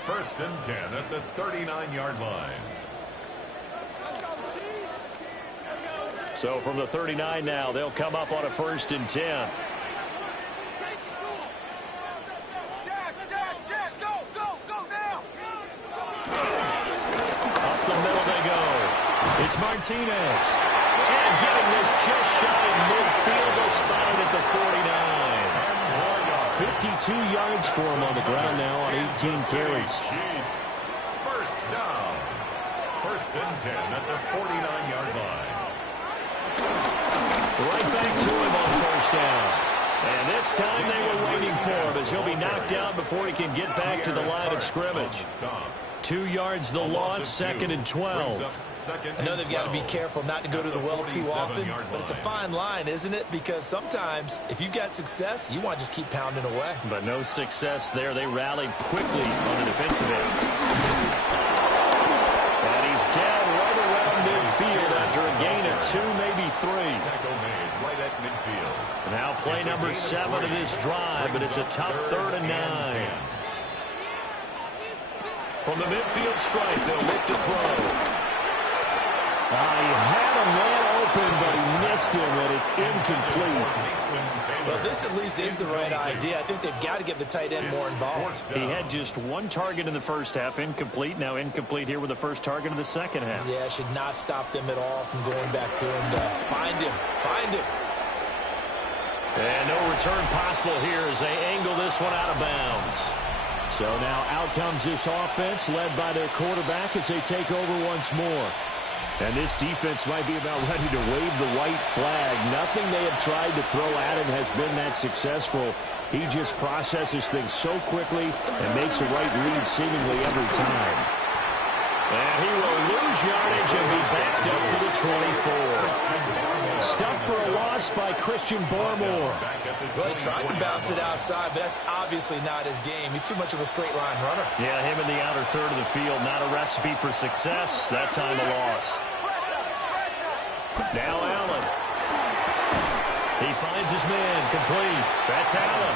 1st and 10 at the 39-yard line. So from the 39 now, they'll come up on a 1st and 10. Up the middle they go. It's Martinez. And getting this just shy of midfield, they'll spot it at the 52 yards for him on the ground now on 18 carries. Chiefs. First down. 1st and 10 at the 49-yard line. Right back to him on 1st down. And this time they were waiting for him as he'll be knocked down before he can get back to the line of scrimmage. 2 yards the loss, 2nd and 12. I know they've got to be careful not to go to the well too often, but it's a fine line, isn't it? Because sometimes if you've got success, you want to just keep pounding away. But no success there. They rallied quickly on the defensive end. And he's down right around midfield after a gain of 2, maybe 3. Tackle made right at midfield. Now play number 7 of this drive, but it's a tough 3rd and 9. From the midfield stripe, they'll look to throw. He had him wide open, but he missed him, and it's incomplete. Well, this at least is the right idea. I think they've got to get the tight end more involved. He had just 1 target in the first half, incomplete. Now incomplete here with the first target in the second half. Yeah, should not stop them at all from going back to him to find him. Find him. And no return possible here as they angle this one out of bounds. So now out comes this offense led by their quarterback as they take over once more. And this defense might be about ready to wave the white flag. Nothing they have tried to throw at him has been that successful. He just processes things so quickly and makes the right read seemingly every time. And he will lose yardage and be backed up to the 24. Stuck for a loss by Christian Barmore. Well, he tried to bounce it outside, but that's obviously not his game. He's too much of a straight-line runner. Yeah, him in the outer third of the field, not a recipe for success. That time a loss. Now Allen. He finds his man, complete. That's Allen.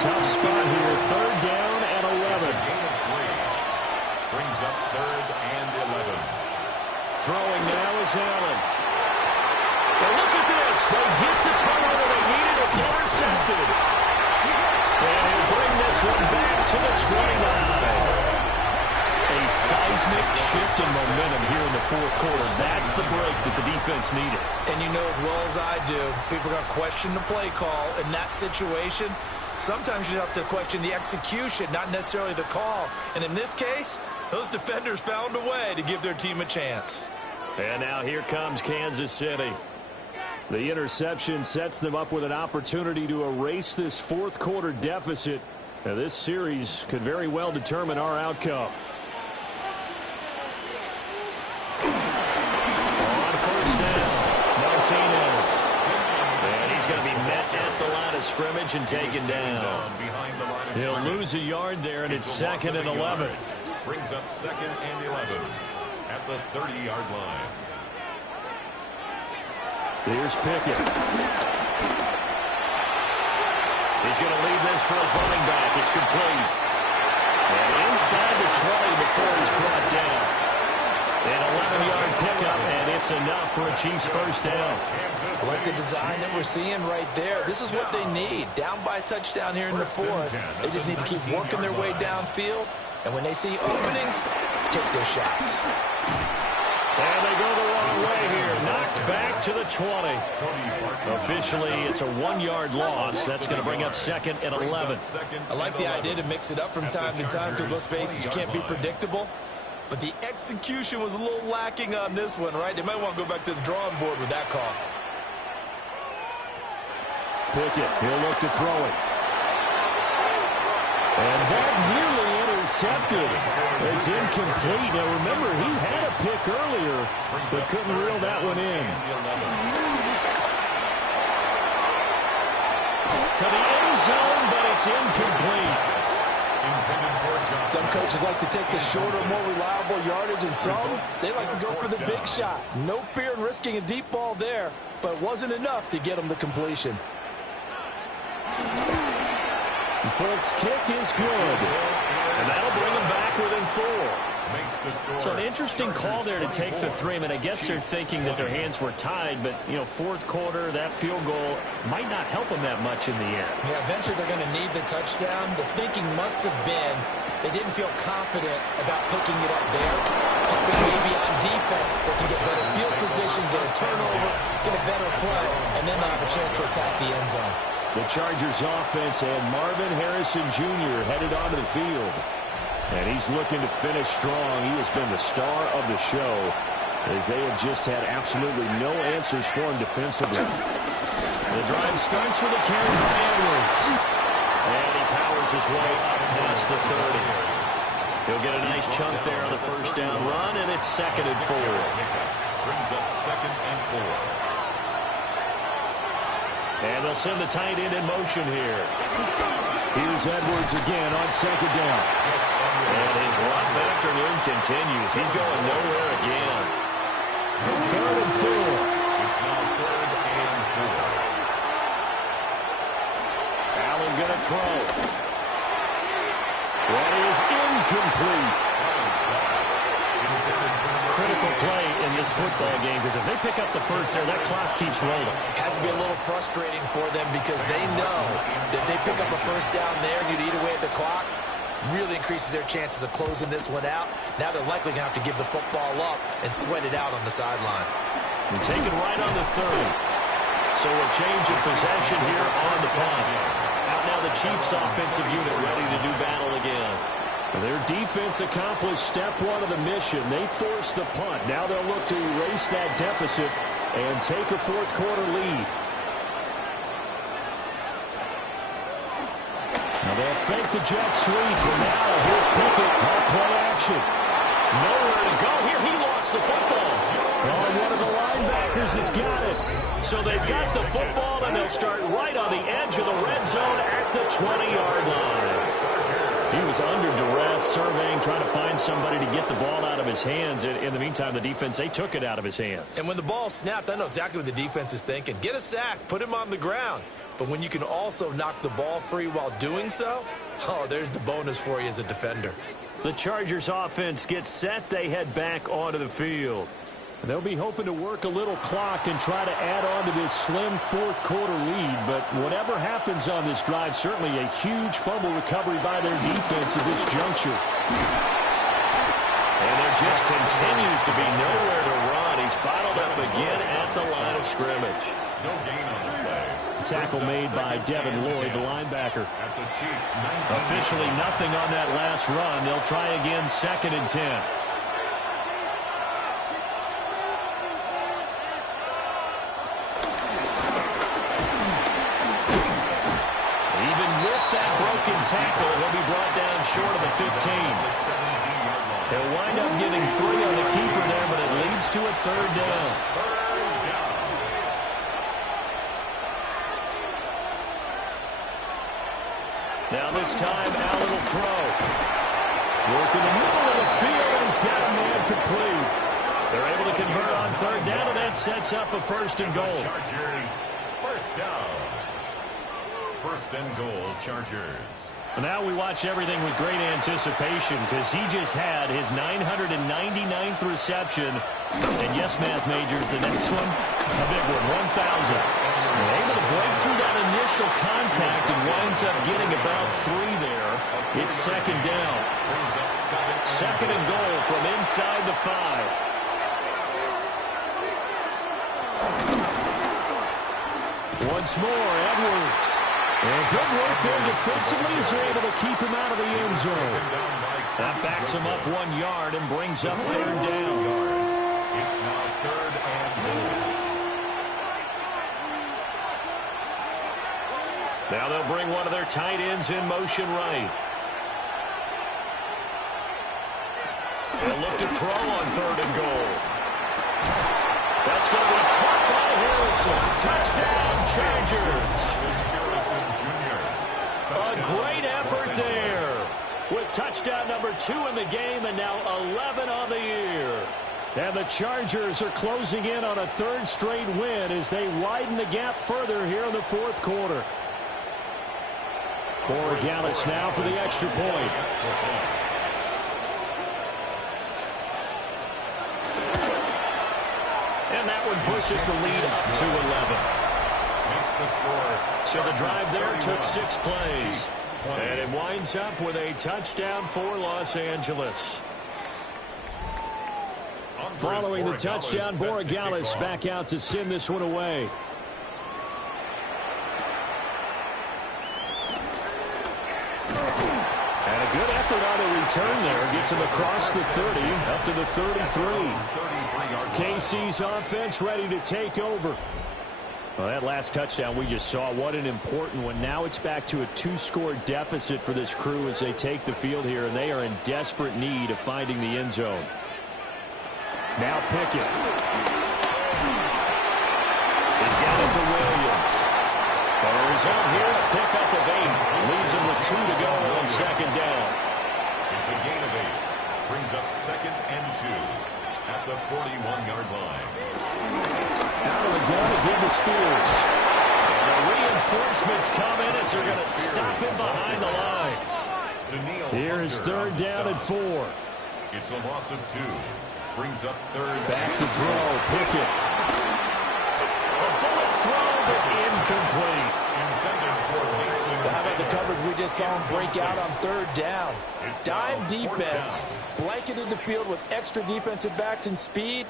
Tough spot here, 3rd down and 11. Brings up 3rd and 11. Throwing now is Allen. And look at this. They get the turnover they needed. It's intercepted. And he'll bring this one back to the 29. A seismic shift in momentum here in the 4th quarter. That's the break that the defense needed. And you know as well as I do, people are going to question the play call in that situation. Sometimes you have to question the execution, not necessarily the call. And in this case, those defenders found a way to give their team a chance. And now here comes Kansas City. The interception sets them up with an opportunity to erase this 4th quarter deficit. Now, this series could very well determine our outcome. On 1st down, Martinez. And he's going to be met at the line of scrimmage and taken down. He'll lose a yard there, and it's 2nd and 11. Brings up 2nd and 11 at the 30-yard line. Here's Pickett. He's going to leave this for his running back. It's complete. And inside the 20 before he's brought down. An 11-yard pickup, and it's enough for a Chiefs first down. I like the design that we're seeing right there. This is what they need. Down by a touchdown here in the fourth. They just need to keep working their way downfield. And when they see openings, take their shots. And they go the wrong way here. Knocked back to the 20. Officially, it's a 1-yard loss. That's going to bring up second and 11. I like the idea to mix it up from time to time because, let's face it, you can't be predictable. But the execution was a little lacking on this one, right? They might want to go back to the drawing board with that call. Pickett, he'll look to throw it. And that nearly intercepted. It's incomplete. Now, remember, he had a pick earlier, but couldn't reel that one in. To the end zone, but it's incomplete. Some coaches like to take the shorter, more reliable yardage, and some, they like to go for the big shot. No fear in risking a deep ball there, but it wasn't enough to get them the completion. The Folks' kick is good. And that'll bring them back within 4. So an interesting call there to take the 3. I mean, I guess they're thinking that their hands were tied, but, you know, fourth quarter, that field goal might not help them that much in the end. Yeah, eventually they're going to need the touchdown. The thinking must have been they didn't feel confident about picking it up there. Hoping maybe on defense they can get better field position, get a turnover, get a better play, and then they'll have a chance to attack the end zone. The Chargers offense and Marvin Harrison Jr. headed onto the field. And he's looking to finish strong. He has been the star of the show as they have just had absolutely no answers for him defensively. The drive starts with a carry by Edwards. And he powers his way up past the 30. He'll get a nice chunk there on the first down run, and it's second and 4. Brings up second and 4. And they'll send the tight end in motion here. Here's Edwards again on second down. And his rough afternoon continues. He's going nowhere again. Third and 4. It's now third and 4. Allen going to throw. That is incomplete. Critical play in this football game because if they pick up the first there, that clock keeps rolling. It has to be a little frustrating for them because they know that if they pick up a first down there and you'd eat away at the clock, really increases their chances of closing this one out. Now they're likely going to have to give the football up and sweat it out on the sideline. And taken right on the 30. So a change of possession here on the punt. Out now the Chiefs offensive unit ready to do battle again. Their defense accomplished step 1 of the mission. They forced the punt. Now they'll look to erase that deficit and take a fourth quarter lead. Now they'll fake the jet sweep. And now here's Pickett. Now play action. Nowhere to go here. He lost the football. Oh, one of the linebackers has got it. So they've got the football, and they'll start right on the edge of the red zone at the 20-yard line. He was under duress, surveying, trying to find somebody to get the ball out of his hands. In the meantime, the defense, they took it out of his hands. And when the ball snapped, I know exactly what the defense is thinking. Get a sack, put him on the ground. But when you can also knock the ball free while doing so, oh, there's the bonus for you as a defender. The Chargers offense gets set. They head back onto the field. They'll be hoping to work a little clock and try to add on to this slim fourth quarter lead. But whatever happens on this drive, certainly a huge fumble recovery by their defense at this juncture. And there just continues to be nowhere to run. He's bottled up again at the line of scrimmage. No gain on the play. Tackle made by Devin Lloyd, the linebacker. At the Chiefs, Officially nothing on that last run. They'll try again, second and 10. Tackle will be brought down short of the 15. They'll wind up getting 3 on the keeper there, but it leads to a third down. Now this time, Allen will throw. Work in the middle of the field, and he's got a man complete. They're able to convert on third down, and that sets up a first and goal. Chargers, first down. first and goal, Chargers. Now we watch everything with great anticipation because he just had his 999th reception. And yes, math majors, the next one, a big one, 1,000. Able to break through that initial contact and winds up getting about 3 there. It's second down. Second and goal from inside the 5. Once more, Edwards. And good work there defensively as they're able to keep him out of the end zone. That backs him up 1 yard and brings up third down. It's now third and goal. Now they'll bring one of their tight ends in motion right. They'll look to throw on third and goal. That's going to be caught by Harrison. Touchdown, Chargers. A great effort there with touchdown number 2 in the game and now 11 on the year. And the Chargers are closing in on a 3rd straight win as they widen the gap further here in the 4th quarter. Borregales now for the extra point. And that one pushes the lead up to 11. So the drive there took 6 plays. And it winds up with a touchdown for Los Angeles. Following the touchdown, Borregales back out to send this one away. And a good effort on the return there. Gets him across the 30, up to the 33. KC's offense ready to take over. Well, that last touchdown we just saw, what an important one. Now it's back to a 2-score deficit for this crew as they take the field here, and they are in desperate need of finding the end zone. Now Pickett. He's got it to Williams. And the result here, a pickup of 8. Leaves him with 2 to go on second down. It's a gain of 8. Brings up second and 2 at the 41-yard line. Out of the gun again to Spears. And the reinforcements come in as they're going to stop him behind the line. Here is third down and 4. It's a loss of 2. Brings up third. Back to throw. Pickett. A bullet throw, but incomplete. Well, how about the coverage we just saw him break out on third down? Dime defense, blanketed the field with extra defensive backs and speed.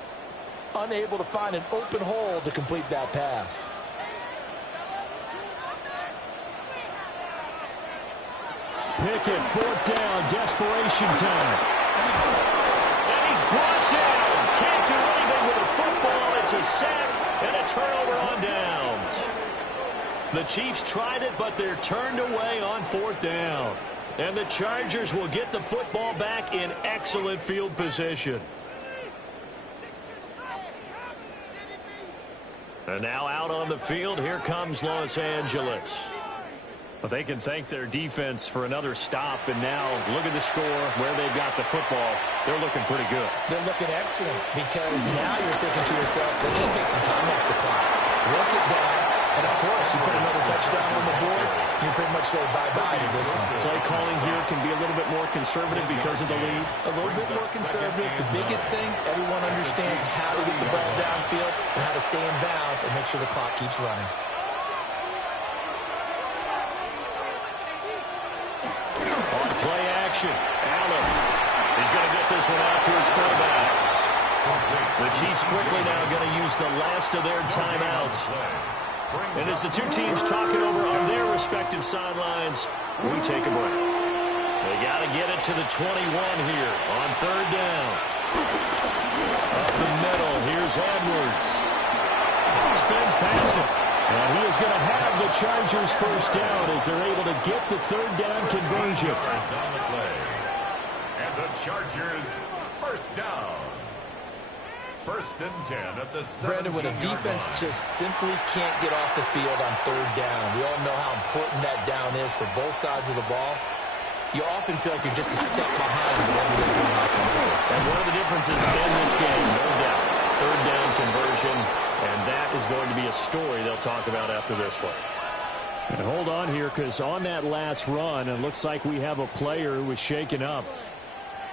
Unable to find an open hole to complete that pass. Pickett, 4th down, desperation time. And he's brought down. Can't do anything with the football. It's a sack and a turnover on downs. The Chiefs tried it, but they're turned away on 4th down. And the Chargers will get the football back in excellent field position. And now out on the field, here comes Los Angeles. But they can thank their defense for another stop. And now look at the score, where they've got the football. They're looking pretty good. They're looking excellent because now you're thinking to yourself, let's just take some time off the clock. Work it down. And, of course, you put another touchdown on the board, you pretty much say bye-bye to this one. Play calling here can be a little bit more conservative because of the lead. A little bit more conservative. The biggest thing, everyone understands how to get the ball downfield and how to stay in bounds and make sure the clock keeps running. On play action, Allen. He's going to get this one out to his fullback. The Chiefs quickly now going to use the last of their timeouts. And as the two teams talk it over on their respective sidelines, we take a break. They got to get it to the 21 here on third down. Up the middle, here's Edwards. Spins past him. And he is going to have the Chargers first down as they're able to get the third down conversion. On the play. And the Chargers first down. First and 10 at the 17-yard Brandon, when a defense just simply can't get off the field on third down, we all know how important that down is for both sides of the ball. You often feel like you're just a step behind whatever they're doing offensively. And one of the differences in this game, no doubt, third down conversion, and that is going to be a story they'll talk about after this one. And hold on here, because on that last run, it looks like we have a player who was shaken up.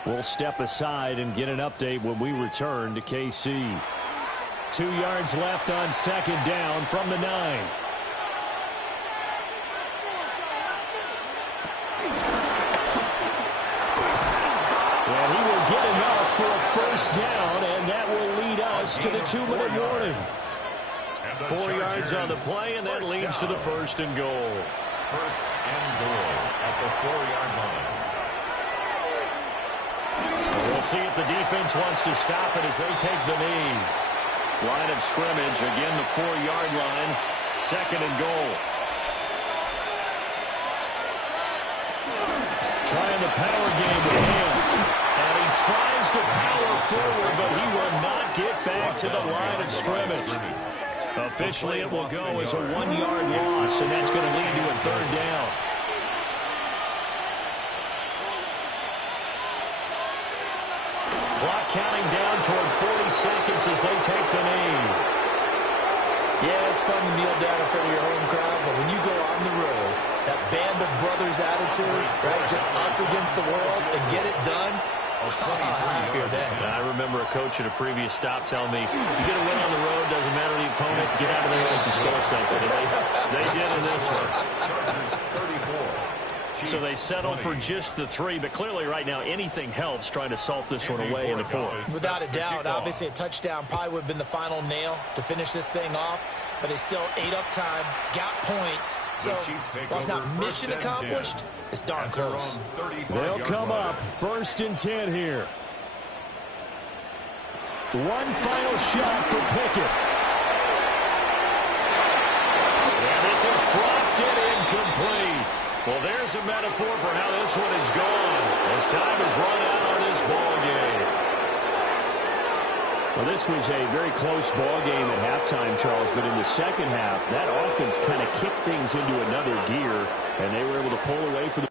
We'll step aside and get an update when we return to KC. 2 yards left on second down from the 9. And he will get enough for a first down, and that will lead us to the 2-minute warning. 4 yards on the play, and that leads to the first and goal. First and goal at the 4-yard line. We'll see if the defense wants to stop it as they take the knee. Line of scrimmage, again the 4-yard line. Second and goal. Trying the power game with him. And he tries to power forward, but he will not get back to the line of scrimmage. Officially, it will go as a 1-yard loss, and that's going to lead to a third down. Clock counting down toward 40 seconds as they take the knee. Yeah, it's fun to kneel down in front of your home crowd, but when you go on the road, that band of brothers attitude, right, just us against the world, and get it done, I remember a coach at a previous stop telling me, you get a win on the road, doesn't matter the opponent, get out of there like you stole something. And they did in this one. So they settle for just the 3, but clearly right now anything helps trying to salt this one away in the 4th. Without a doubt, obviously a touchdown probably would have been the final nail to finish this thing off, but it's still ate up time, got points, so while it's not mission accomplished, it's darn close. They'll come up 1st and 10 here. One final shot for Pickett. And this is dropped and incomplete. Well, there's a metaphor for how this one is gone as time has run out on this ball game. Well, this was a very close ball game at halftime, Charles, but in the second half, that offense kind of kicked things into another gear, and they were able to pull away for the